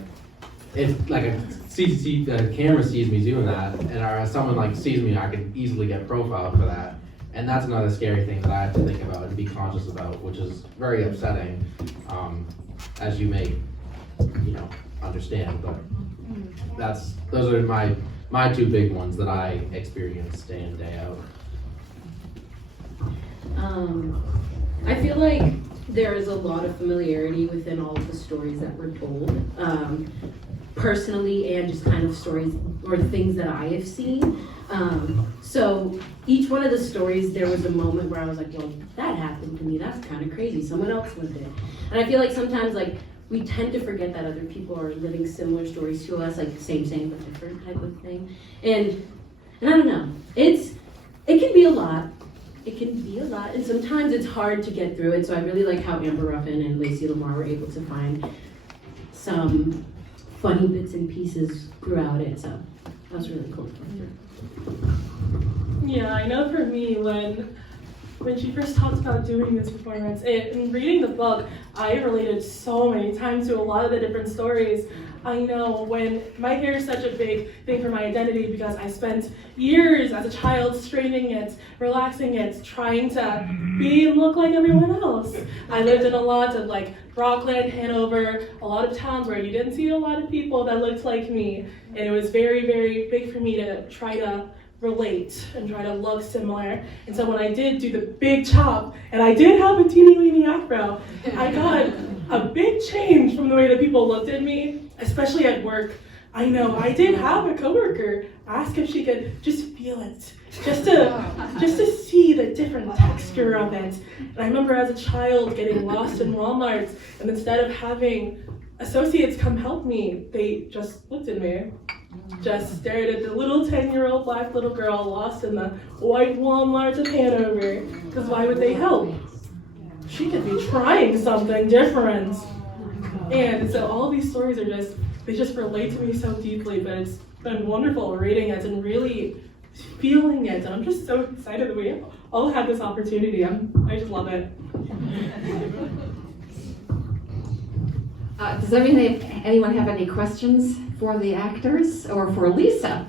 if a camera sees me doing that, and someone sees me, I could easily get profiled for that. And that's another scary thing that I have to think about and be conscious about, which is very upsetting, as you may, understand. But those are my two big ones that I experience day in, day out. I feel like there is a lot of familiarity within all of the stories that were told, personally, and just kind of stories or things that I have seen. So each one of the stories, there was a moment where I was like, well, that happened to me. That's kind of crazy. Someone else went there. And I feel like sometimes we tend to forget that other people are living similar stories to us, like same but different type of thing. And I don't know, it can be a lot. It can be a lot, and sometimes it's hard to get through it. So I really like how Amber Ruffin and Lacey Lamar were able to find some funny bits and pieces throughout it. So that was really cool. Yeah, I know for me, when she first talked about doing this performance, and reading the book, I related so many times to a lot of the different stories. I know when my hair is such a big thing for my identity because I spent years as a child straightening it, relaxing it, trying to be and look like everyone else. I lived in a lot of like Rockland, Hanover, a lot of towns where you didn't see a lot of people that looked like me. And it was very, very big for me to try to relate and try to look similar. And so when I did do the big chop, and I did have a teeny weeny afro, I got a big change from the way that people looked at me, especially at work. I know I did have a coworker ask if she could just feel it, just to see the different texture of it. And I remember as a child getting lost in Walmart, and instead of having associates come help me, they just looked at me, just stared at the little 10-year-old black little girl lost in the white Walmart of Hanover. Because why would they help? She could be trying something different. And so all these stories they just relate to me so deeply, but it's been wonderful reading it and really feeling it. And I'm just so excited that we all had this opportunity. I just love it. Does anyone have any questions for the actors or for Lisa?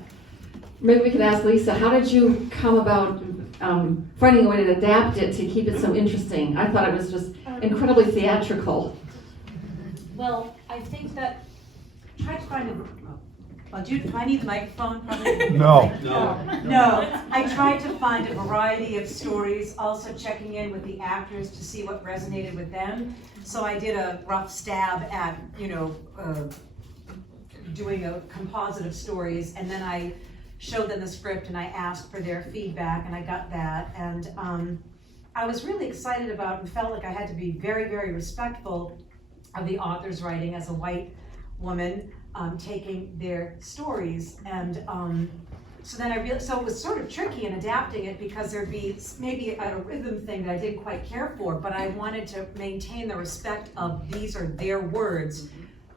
Maybe we could ask Lisa, how did you come about finding a way to adapt it to keep it so interesting? I thought it was just incredibly theatrical. Well, I think that, try to find do I need the microphone? Probably. No. No, I tried to find a variety of stories, also checking in with the actors to see what resonated with them. So I did a rough stab at, doing a composite of stories, and then I showed them the script and I asked for their feedback, and I got that. And I was really excited about and felt like I had to be very, very respectful of the author's writing as a white woman taking their stories. And so then so it was sort of tricky in adapting it because there'd be maybe a rhythm thing that I didn't quite care for, but I wanted to maintain the respect of these are their words,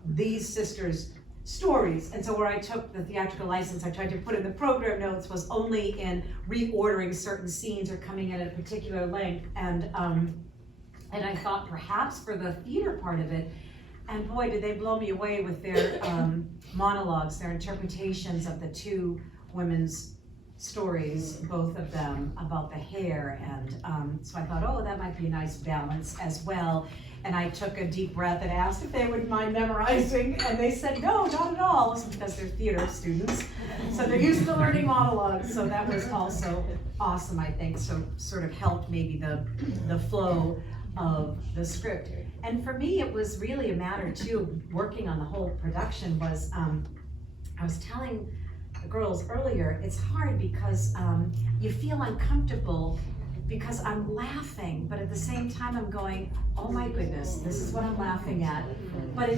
these sisters' stories. And so where I took the theatrical license, I tried to put in the program notes was only in reordering certain scenes or coming in at a particular length. And I thought perhaps for the theater part of it, and boy, did they blow me away with their monologues, their interpretations of the two women's stories, both of them, about the hair. And so I thought, oh, that might be a nice balance as well. And I took a deep breath and asked if they wouldn't mind memorizing, and they said, no, not at all. It wasn't because they're theater students. So they're used to learning monologues, so that was also awesome, I think. So sort of helped maybe the flow of the script. And for me, it was really a matter too, working on the whole production was, I was telling the girls earlier, it's hard because you feel uncomfortable because I'm laughing, but at the same time I'm going, oh my goodness, this is what I'm laughing at. But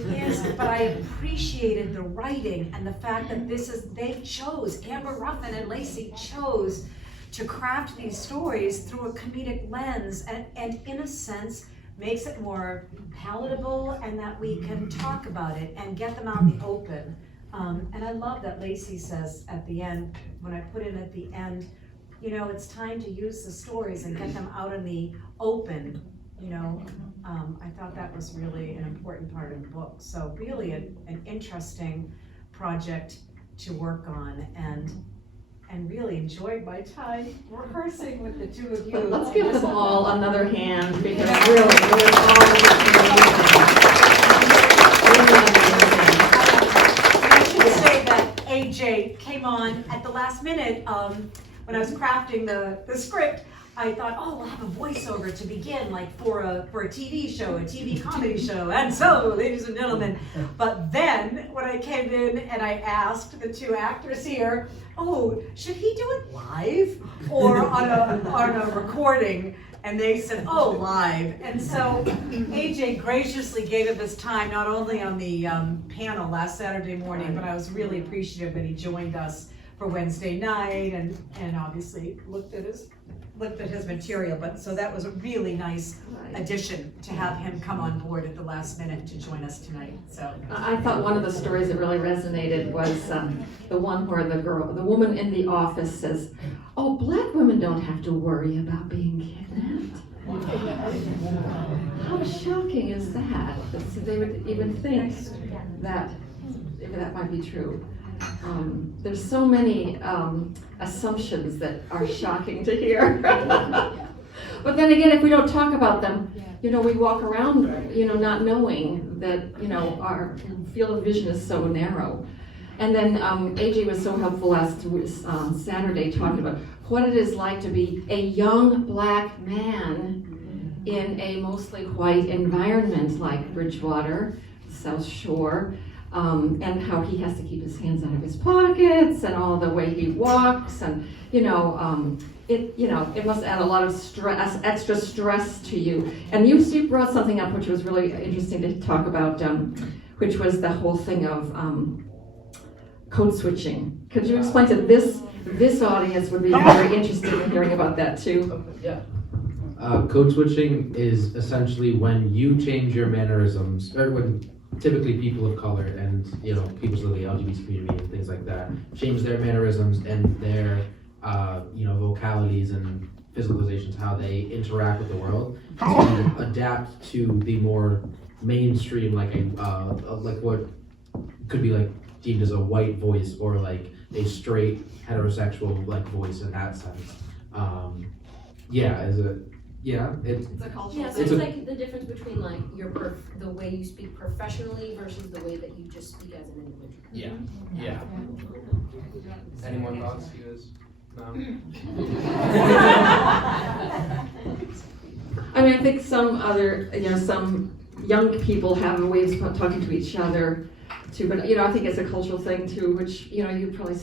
I appreciated the writing and the fact that they chose, Amber Ruffin and Lacey chose to craft these stories through a comedic lens and in a sense, makes it more palatable and that we can talk about it and get them out in the open. And I love that Lacey says at the end, when I put in at the end, it's time to use the stories and get them out in the open, I thought that was really an important part of the book. So really an interesting project to work on and really enjoyed my time rehearsing with the two of you. Let's give them all another hand because really, it was all I should say that AJ came on at the last minute when I was crafting the script. I thought, oh, we'll have a voiceover to begin, like for a TV show, a TV comedy show. And so, ladies and gentlemen, but then when I came in and I asked the two actors here, oh, should he do it live or on a recording? And they said, oh, live. And so AJ graciously gave him this time, not only on the panel last Saturday morning, but I was really appreciative that he joined us for Wednesday night and obviously looked at his material. But so that was a really nice addition to have him come on board at the last minute to join us tonight. So I thought one of the stories that really resonated was the one where the woman in the office says, "Oh, black women don't have to worry about being kidnapped." How shocking is that? That they would even think that might be true. There's so many assumptions that are shocking to hear. But then again, if we don't talk about them, we walk around, not knowing that, our field of vision is so narrow. And then AJ was so helpful last Saturday talking about what it is like to be a young black man in a mostly white environment like Bridgewater, South Shore. And how he has to keep his hands out of his pockets and all the way he walks, and it must add a lot of stress, extra stress to you. And you brought something up which was really interesting to talk about, which was the whole thing of code switching. Could you explain to this audience would be very interested in hearing about that too? Yeah. Code switching is essentially when you change your mannerisms, or when typically people of color and people of the LGBT community and things like that change their mannerisms and their vocalities and physicalizations, how they interact with the world, to adapt to the more mainstream, like what could be like deemed as a white voice or like a straight heterosexual like voice in that sense. It's a cultural Yeah, so it's like the difference between like the way you speak professionally versus the way that you just speak as an individual. Yeah. Any more thoughts, you guys? No? I mean, I think some other, some young people have ways of talking to each other too, but I think it's a cultural thing too, which you probably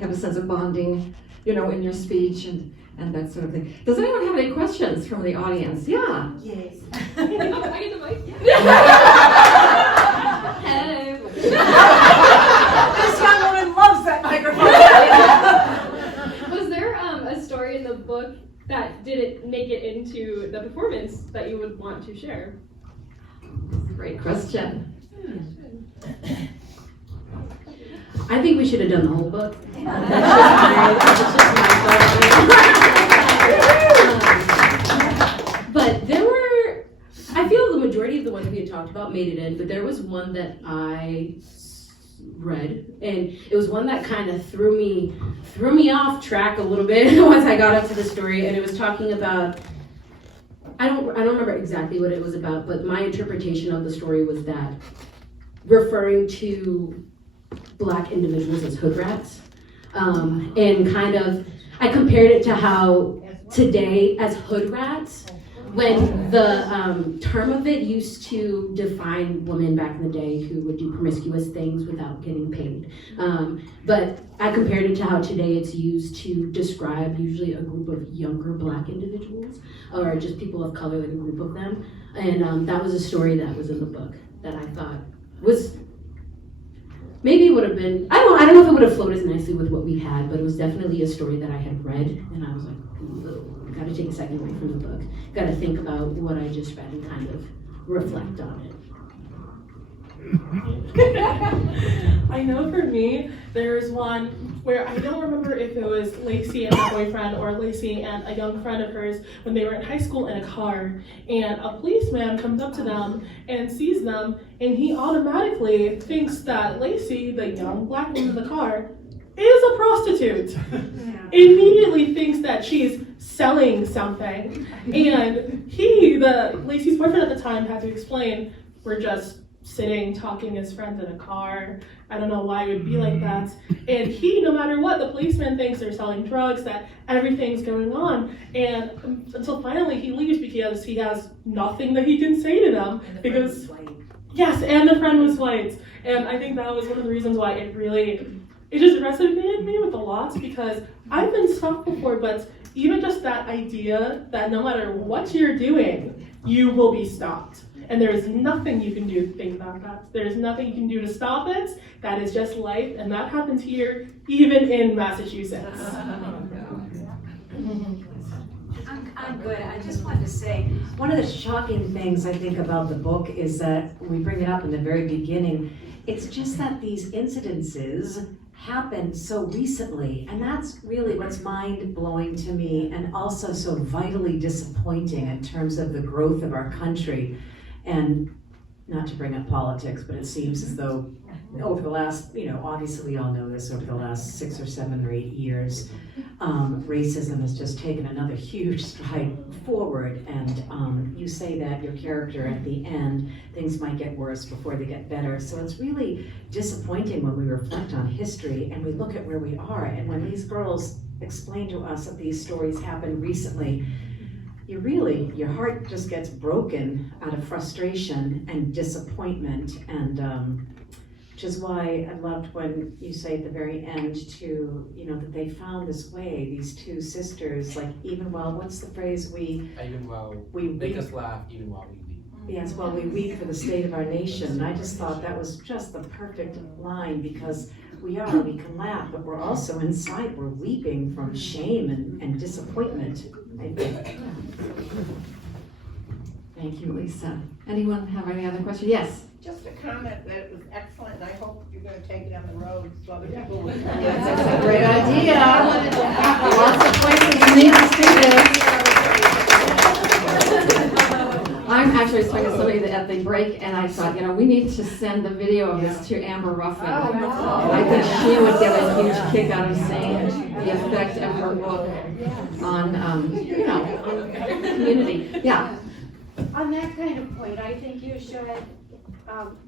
have a sense of bonding, in your speech and that sort of thing. Does anyone have any questions from the audience? Yeah. yes. I get the mic. Hey. This young woman loves that microphone. Was there a story in the book that didn't make it into the performance that you would want to share? Great question. I think we should have done the whole book. But there were, I feel the majority of the ones we had talked about made it in, but there was one that I read, and it was one that kind of threw me off track a little bit once I got up to the story, and it was talking about, I don't remember exactly what it was about, but my interpretation of the story was that referring to Black individuals as hood rats, and kind of, I compared it to how today as hood rats, when the term of it used to define women back in the day who would do promiscuous things without getting paid. But I compared it to how today it's used to describe usually a group of younger Black individuals, or just people of color, like a group of them. And that was a story that was in the book that I thought was, maybe it would have been, I don't know if it would have flowed as nicely with what we had, but it was definitely a story that I had read, and I was like, got to take a second away from the book. Got to think about what I just read and kind of reflect on it. I know for me, there's one where I don't remember if it was Lacey and her boyfriend or Lacey and a young friend of hers when they were in high school in a car, and a policeman comes up to them and sees them, and he automatically thinks that Lacey, the young Black woman in the car, is a prostitute. Immediately thinks that she's selling something. And Lacey's boyfriend at the time, had to explain, we're just sitting talking as friends in a car, I don't know why it would be like that. And he, no matter what, the policeman thinks they're selling drugs, that everything's going on. And until finally he leaves because he has nothing that he can say to them. Because, yes, and the friend was white. And I think that was one of the reasons why it just resonated me with a lot, because I've been stopped before, but even just that idea that no matter what you're doing, you will be stopped. And there is nothing you can do to think about that. There's nothing you can do to stop it. That is just life, and that happens here, even in Massachusetts. I'm good. I just wanted to say, one of the shocking things I think about the book is that we bring it up in the very beginning. It's just that these incidences happened so recently, and that's really what's mind-blowing to me, and also so vitally disappointing in terms of the growth of our country. And not to bring up politics, but it seems as though over the last, obviously we all know this, over the last 6 or 7 or 8 years, racism has just taken another huge stride forward. And you say that your character at the end, things might get worse before they get better. So it's really disappointing when we reflect on history and we look at where we are. And when these girls explain to us that these stories happened recently, your heart just gets broken out of frustration and disappointment, and which is why I loved when you say at the very end too, that they found this way, these two sisters, like even while, what's the phrase, we make us laugh even while we weep. Yes, while we weep for the state of our nation. And I just thought that was just the perfect line, because we can laugh, but we're also inside, we're weeping from shame and disappointment, I think. Thank you, Lisa. Anyone have any other questions? Yes. Just a comment that it was excellent, and I hope you're going to take it on the road so other people will. That's a great idea. Lots of places need to see this. I'm actually talking to somebody at the break, and I thought, we need to send the video of this to Amber Ruffin. I think she would get a huge kick out of seeing the effect of her book on, community. Yeah. On that kind of point, I think you should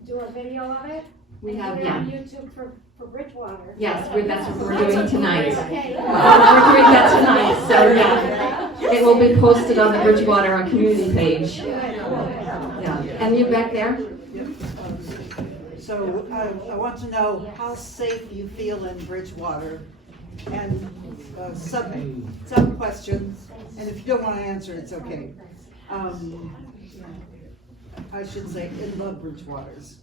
do a video of it. We have, put it on YouTube for Bridgewater. Yes, that's what we're doing tonight. Okay. We're doing that tonight, so yeah. It will be posted on the Bridgewater community page. Yeah. And you back there? So I want to know how safe you feel in Bridgewater, and some questions, and if you don't want to answer, it's okay. I should say in the Bridgewaters.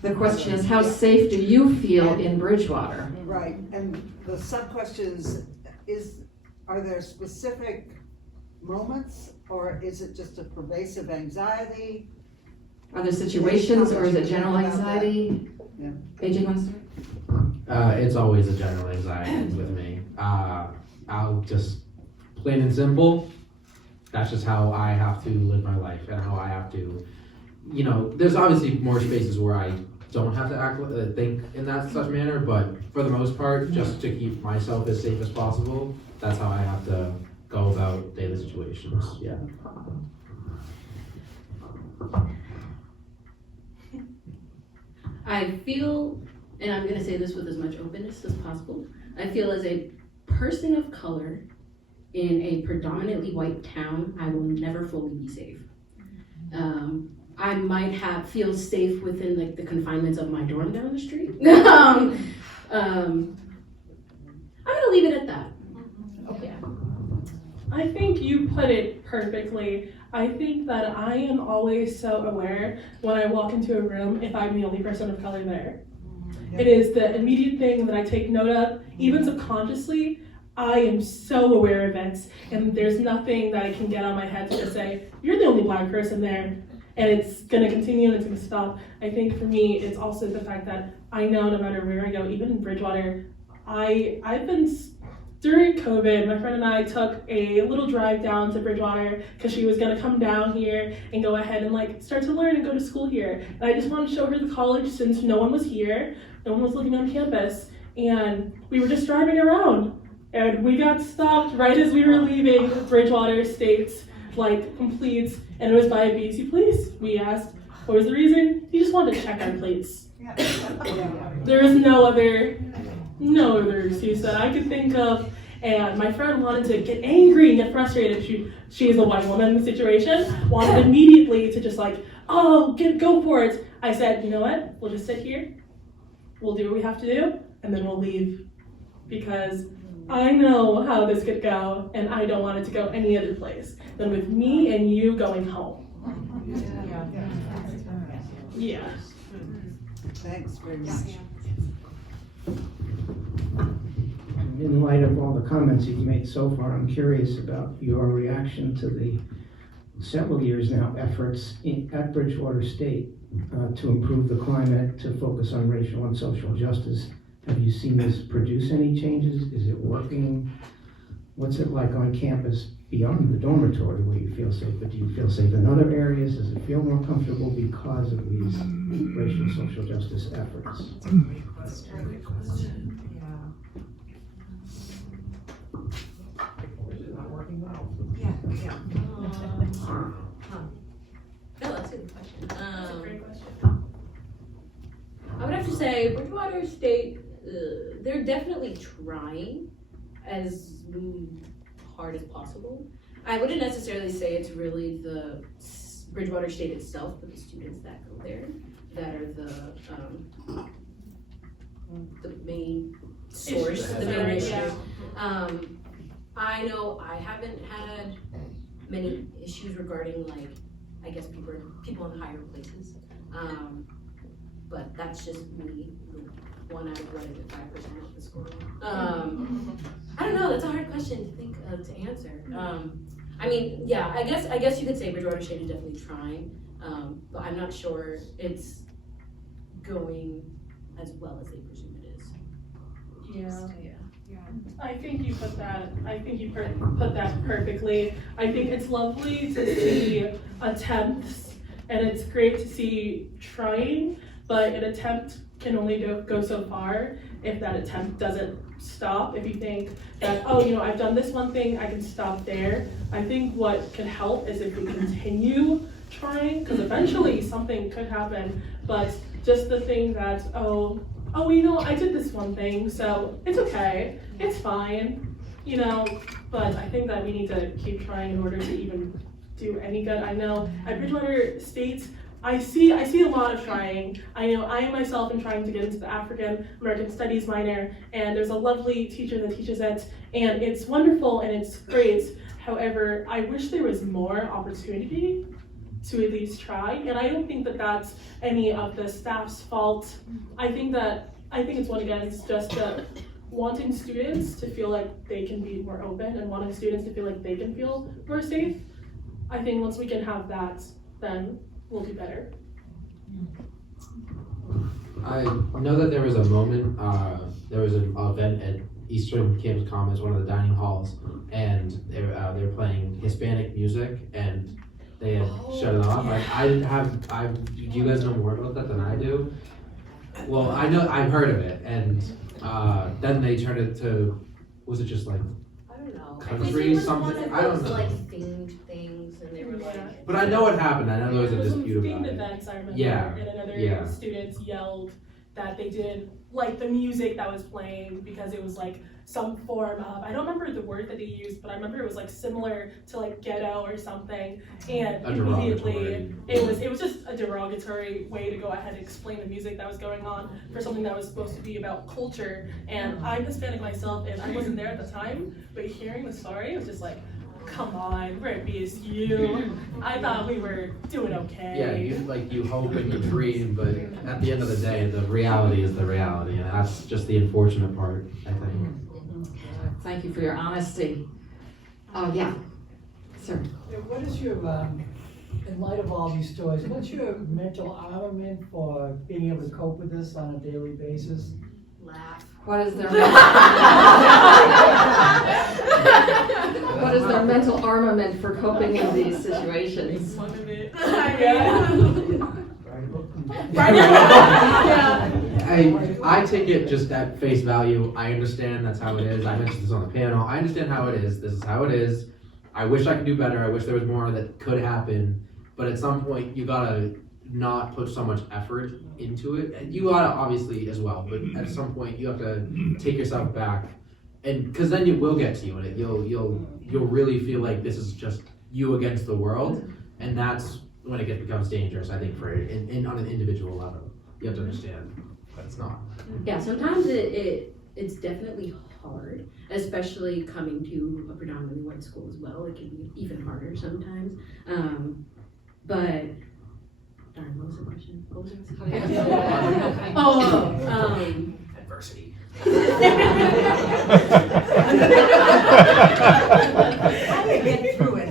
The question is, how safe do you feel in Bridgewater? Right, and the sub-question is, are there specific moments, or is it just a pervasive anxiety? Are there situations, or is it general anxiety? Yeah. AJ wants to? It's always a general anxiety with me. I'll just, plain and simple, that's just how I have to live my life, and how I have to, there's obviously more spaces where I don't have to think in that such manner, but for the most part, just to keep myself as safe as possible, that's how I have to go about daily situations, yeah. I feel, and I'm going to say this with as much openness as possible, I feel as a person of color in a predominantly white town, I will never fully be safe. I might feel safe within the confinements of my dorm down the street. I'm gonna leave it at that. Okay. I think you put it perfectly. I think that I am always so aware when I walk into a room if I'm the only person of color there. It is the immediate thing that I take note of, even subconsciously. I am so aware of it, and there's nothing that I can get on my head to just say, you're the only black person there, and it's gonna continue and it's gonna stop. I think for me, it's also the fact that I know no matter where I go, even in Bridgewater, during COVID, my friend and I took a little drive down to Bridgewater because she was gonna come down here and go ahead and start to learn and go to school here. And I just wanted to show her the college since no one was here, no one was living on campus, and we were just driving around. And we got stopped right as we were leaving Bridgewater State, complete, and it was by BC police. We asked, what was the reason? He just wanted to check our plates. There is no other excuse that I could think of. And my friend wanted to get angry and get frustrated. She is a white woman in the situation, wanted immediately to just like, oh, go for it. I said, you know what? We'll just sit here. We'll do what we have to do, and then we'll leave. Because I know how this could go, and I don't want it to go any other place than with me and you going home. Yeah. Thanks very much. In light of all the comments you've made so far, I'm curious about your reaction to the several years now efforts at Bridgewater State to improve the climate, to focus on racial and social justice. Have you seen this produce any changes? Is it working? What's it like on campus beyond the dormitory where you feel safe? But do you feel safe in other areas? Does it feel more comfortable because of these racial and social justice efforts? No, that's a good question. That's a great question. I would have to say Bridgewater State, they're definitely trying as hard as possible. I wouldn't necessarily say it's really the Bridgewater State itself, but the students that go there that are the main source, the main issue. Yeah. I know I haven't had many issues regarding like, I guess people in higher places. But that's just me. 1 out of 5% of the score. I don't know. That's a hard question to think of to answer. I mean, yeah. I guess you could say Bridgewater State is definitely trying, but I'm not sure it's going as well as they presume it is. Yeah. I think you put that. Put that perfectly. I think it's lovely to see attempts, and it's great to see trying. But an attempt can only go so far if that attempt doesn't stop. If you think that, oh, you know, I've done this one thing, I can stop there. I think what could help is if we continue trying, because eventually something could happen. But just the thing that, oh, you know, I did this one thing, so it's okay, it's fine, you know. But I think that we need to keep trying in order to even do any good. I know at Bridgewater State, I see a lot of trying. I know I myself am trying to get into the African American Studies minor, and there's a lovely teacher that teaches it, and it's wonderful and it's great. However, I wish there was more opportunity to at least try, and I don't think that that's any of the staff's fault. I think it's one again, it's just wanting students to feel like they can be more open and wanting students to feel like they can feel more safe. I think once we can have that, then we'll do better. I know that there was a moment, there was an event at Eastern Campus Commons, one of the dining halls, and they were playing Hispanic music, and they had shut it off. Do you guys know more about that than I do? Well, I've heard of it, and then they turned it to, was it just like I don't know. country something? I don't know. Like themed things, and they were like. But I know what happened. I know there was a some dispute themed about it. events, I remember, Yeah, and another yeah. students yelled that they didn't like the music that was playing because it was like some form of, I don't remember the word that they used, but I remember it was like similar to like ghetto or something, and immediately it was just a derogatory way to go ahead and explain the music that was going on for something that was supposed to be about culture. And I'm Hispanic myself, and I wasn't there at the time, but hearing the story, it was just like, come on, we're at BSU. I thought we were doing okay. Yeah, you hope and you dream, but at the end of the day, the reality is the reality, and that's just the unfortunate part, I think. Thank you for your honesty. Oh, yeah, sir. What is your, in light of all these stories, what's your mental armament for being able to cope with this on a daily basis? Laugh. What is their mental armament for coping in these situations? I take it just at face value. I understand that's how it is. I mentioned this on the panel. I understand how it is. This is how it is. I wish I could do better. I wish there was more that could happen. But at some point, you gotta not put so much effort into it. And you ought to obviously as well, but at some point you have to take yourself back, and because then it will get to you, and you'll really feel like this is just you against the world, and that's when it becomes dangerous. I think for on an individual level, you have to understand that it's not. Yeah, sometimes it's definitely hard, especially coming to a predominantly white school as well. It can be even harder sometimes. But darn, what was the question? What was the question? Adversity. How do you get through it?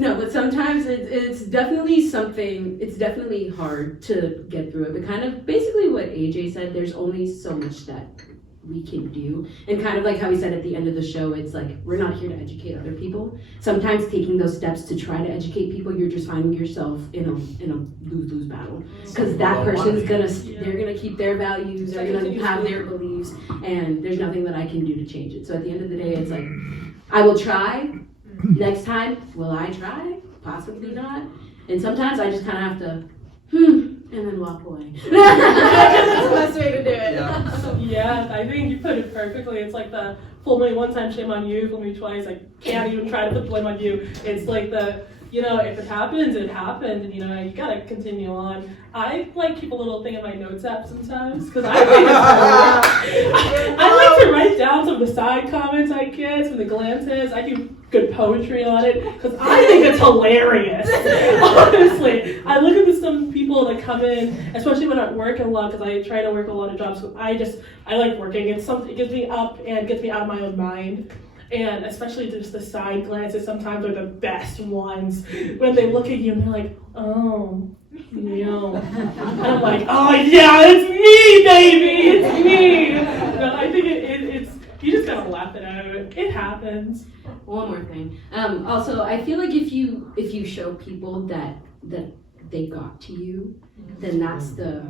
No, but sometimes it's definitely something, it's definitely hard to get through it. But kind of basically what AJ said, there's only so much that we can do. And kind of like how he said at the end of the show, it's like, we're not here to educate other people. Sometimes taking those steps to try to educate people, you're just finding yourself in a lose-lose battle. Because that person's they're gonna keep their values, they're gonna have their beliefs, and there's nothing that I can do to change it. So at the end of the day, it's like, I will try. Next time, will I try? Possibly not. And sometimes I just kind of have to, and then walk away. That's the best way to do it. Yeah, I think you put it perfectly. It's like the fool me one time, shame on you, fool me twice. I can't even try to put blame on you. It's like if it happens, it happened, and you gotta continue on. I keep a little thing in my notes app sometimes because I think I like to write down some of the side comments I get, some of the glances. I do good poetry on it because I think it's hilarious. Honestly, I look at some people that come in, especially when I work a lot because I try to work a lot of jobs. So I like working. It gets me up and gets me out of my own mind. And especially just the side glances sometimes are the best ones when they look at you and they're like, oh, yeah. And I'm like, oh yeah, it's me, baby, it's me. No, I think it's you just gotta laugh it out. It happens. One more thing. Also, I feel like if you show people that they got to you, then that's the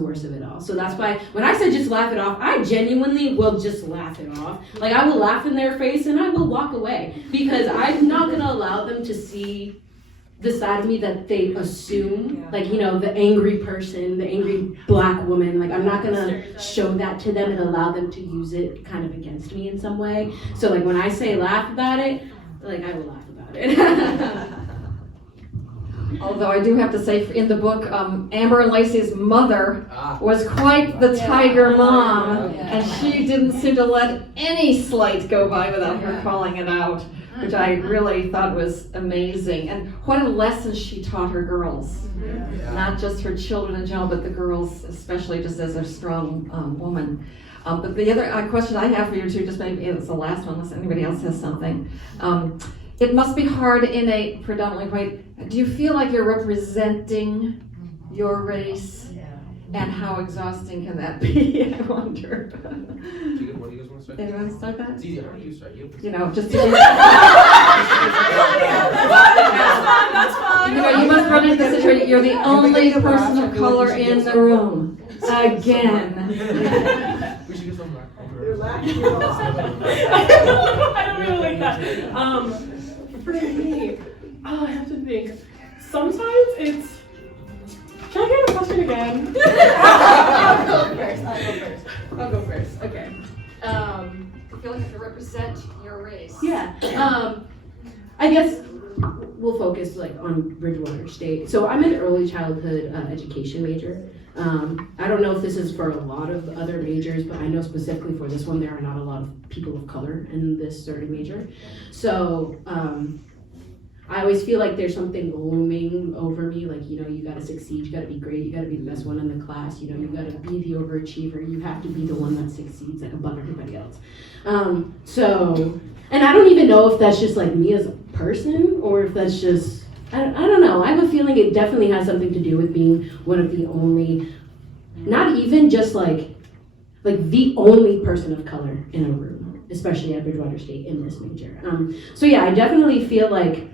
worst of it all. So that's why when I said just laugh it off, I genuinely will just laugh it off. Like I will laugh in their face and I will walk away because I'm not gonna allow them to see the side of me that they assume, the angry person, the angry black woman. Like I'm not gonna show that to them and allow them to use it kind of against me in some way. So when I say laugh about it, I will laugh about it. Although I do have to say, in the book, Amber and Lacey's mother was quite the tiger mom, and she didn't seem to let any slight go by without her calling it out, which I really thought was amazing. And what a lesson she taught her girls, not just her children in general, but the girls especially, just as a strong woman. But the other question I have for you two, just maybe it's the last one, unless anybody else has something. It must be hard in a predominantly white. Do you feel like you're representing your race? And how exhausting can that be? I wonder. What do you guys want to start? Anyone want to start that? It's easy. How do you start? Just to That's fine. you must run into the situation. You're the only person of color in the room. Again. We should get some back. I don't really like that. For me, I have to think. Sometimes it's. Can I get a question again? I'll go first. Okay. I feel like you have to represent your race. Yeah. I guess we'll focus on Bridgewater State. So I'm an early childhood education major. I don't know if this is for a lot of other majors, but I know specifically for this one, there are not a lot of people of color in this certain major. So I always feel like there's something looming over me, you gotta succeed, you gotta be great, you gotta be the best one in the class, you gotta be the overachiever, you have to be the one that succeeds above everybody else. And I don't even know if that's just me as a person, or if that's just, I don't know. I have a feeling it definitely has something to do with being one of the only, not even just the only person of color in a room, especially at Bridgewater State in this major. So yeah, I definitely feel like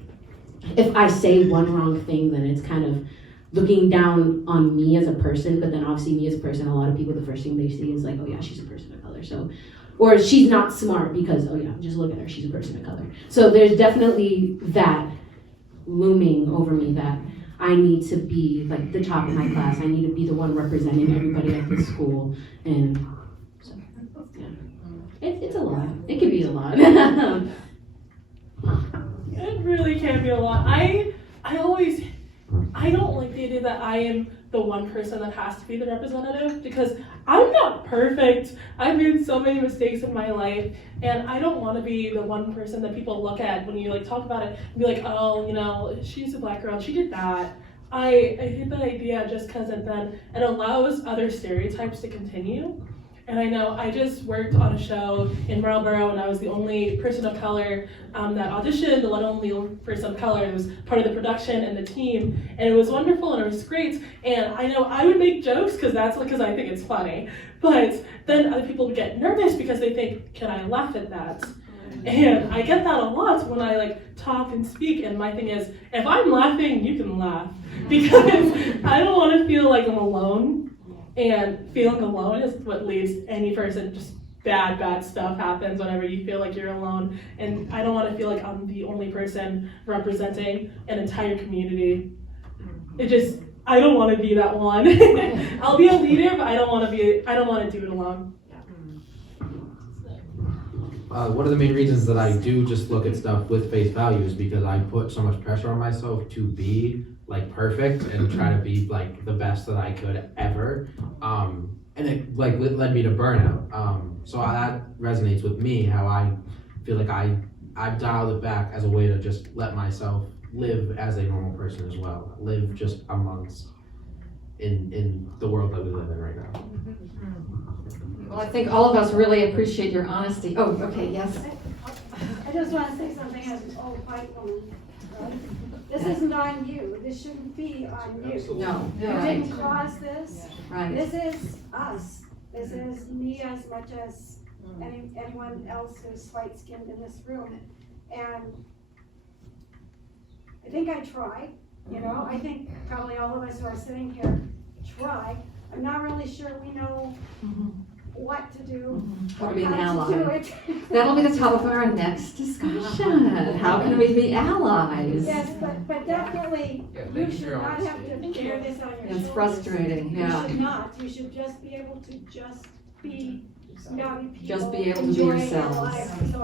if I say one wrong thing, then it's kind of looking down on me as a person, but then obviously me as a person, a lot of people, the first thing they see is oh yeah, she's a person of color. So, or she's not smart because, oh yeah, just look at her, she's a person of color. So there's definitely that looming over me that I need to be like the top of my class. I need to be the one representing everybody at the school. And so, yeah. It's a lot. It can be a lot. It really can be a lot. I don't like the idea that I am the one person that has to be the representative, because I'm not perfect. I've made so many mistakes in my life, and I don't want to be the one person that people look at when you like talk about it and be like, oh, you know, she's a black girl, she did that. I hate that idea just because then it allows other stereotypes to continue. And I know I just worked on a show in Marlboro, and I was the only person of color that auditioned, the only person of color. It was part of the production and the team, and it was wonderful and it was great. And I know I would make jokes because I think it's funny, but then other people would get nervous because they think, can I laugh at that? And I get that a lot when I like talk and speak, and my thing is, if I'm laughing, you can laugh, because I don't want to feel like I'm alone. And feeling alone is what leads any person, just bad stuff happens whenever you feel like you're alone. And I don't want to feel like I'm the only person representing an entire community. I don't want to be that one. I'll be a leader, but I don't want to do it alone. One of the main reasons that I do just look at stuff with face value is because I put so much pressure on myself to be like perfect and try to be like the best that I could ever. And it like led me to burnout. So that resonates with me, how I feel like I've dialed it back as a way to just let myself live as a normal person as well. Live just amongst in the world that we live in right now. Well, I think all of us really appreciate your honesty. Oh, okay, yes. I just want to say something as an old white woman. This isn't on you. This shouldn't be on you. No. You didn't cause this. Right. This is us. This is me as much as anyone else who's white-skinned in this room. And I think I tried. You know, I think probably all of us who are sitting here tried. I'm not really sure we know what to do. How to be an how to do ally. it. That'll be the topic of our next discussion. How can we be allies? Yes, but definitely, you should not have to bear this on your shoulders. It's frustrating, yeah. You should not. You should just be able to just be young people. Just be able to be enjoy their yourselves. lives. So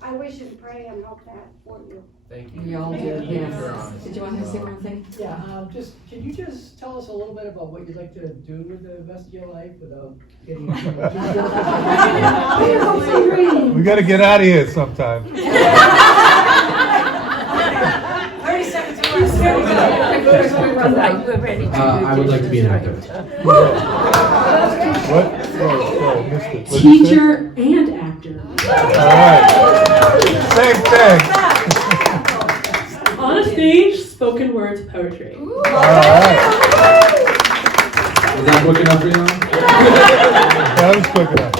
I wish and pray and hope that for you. Thank We all do, yes. Did you want to say one thing? Yeah, can you just tell us a little bit about what you'd like to do with the rest of your life without getting in trouble? We gotta get out of here sometime. 30 seconds. I would like to be an actor. What? Oh, missed it. What'd you say? Teacher and actor. All right. Same thing. On a stage, spoken words poetry. All right. Is that quick enough for you? That was quick enough.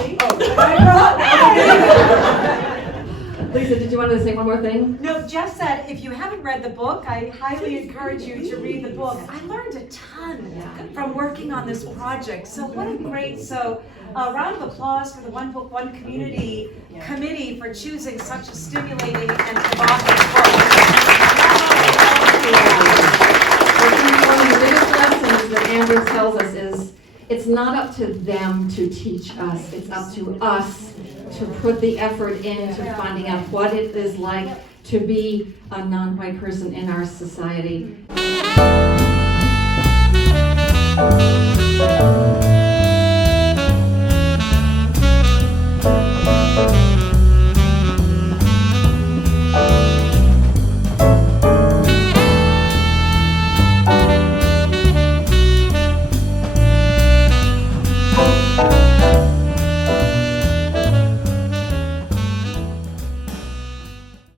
Lisa, did you want to say one more thing? No, Jeff said if you haven't read the book, I highly encourage you to read the book. I learned a ton from working on this project. So what a great, round of applause for the One Book, One Community Committee for choosing such a stimulating and provocative book. I think one of the biggest lessons that Amber tells us is it's not up to them to teach us, it's up to us to put the effort into finding out what it is like to be a non-white person in our society.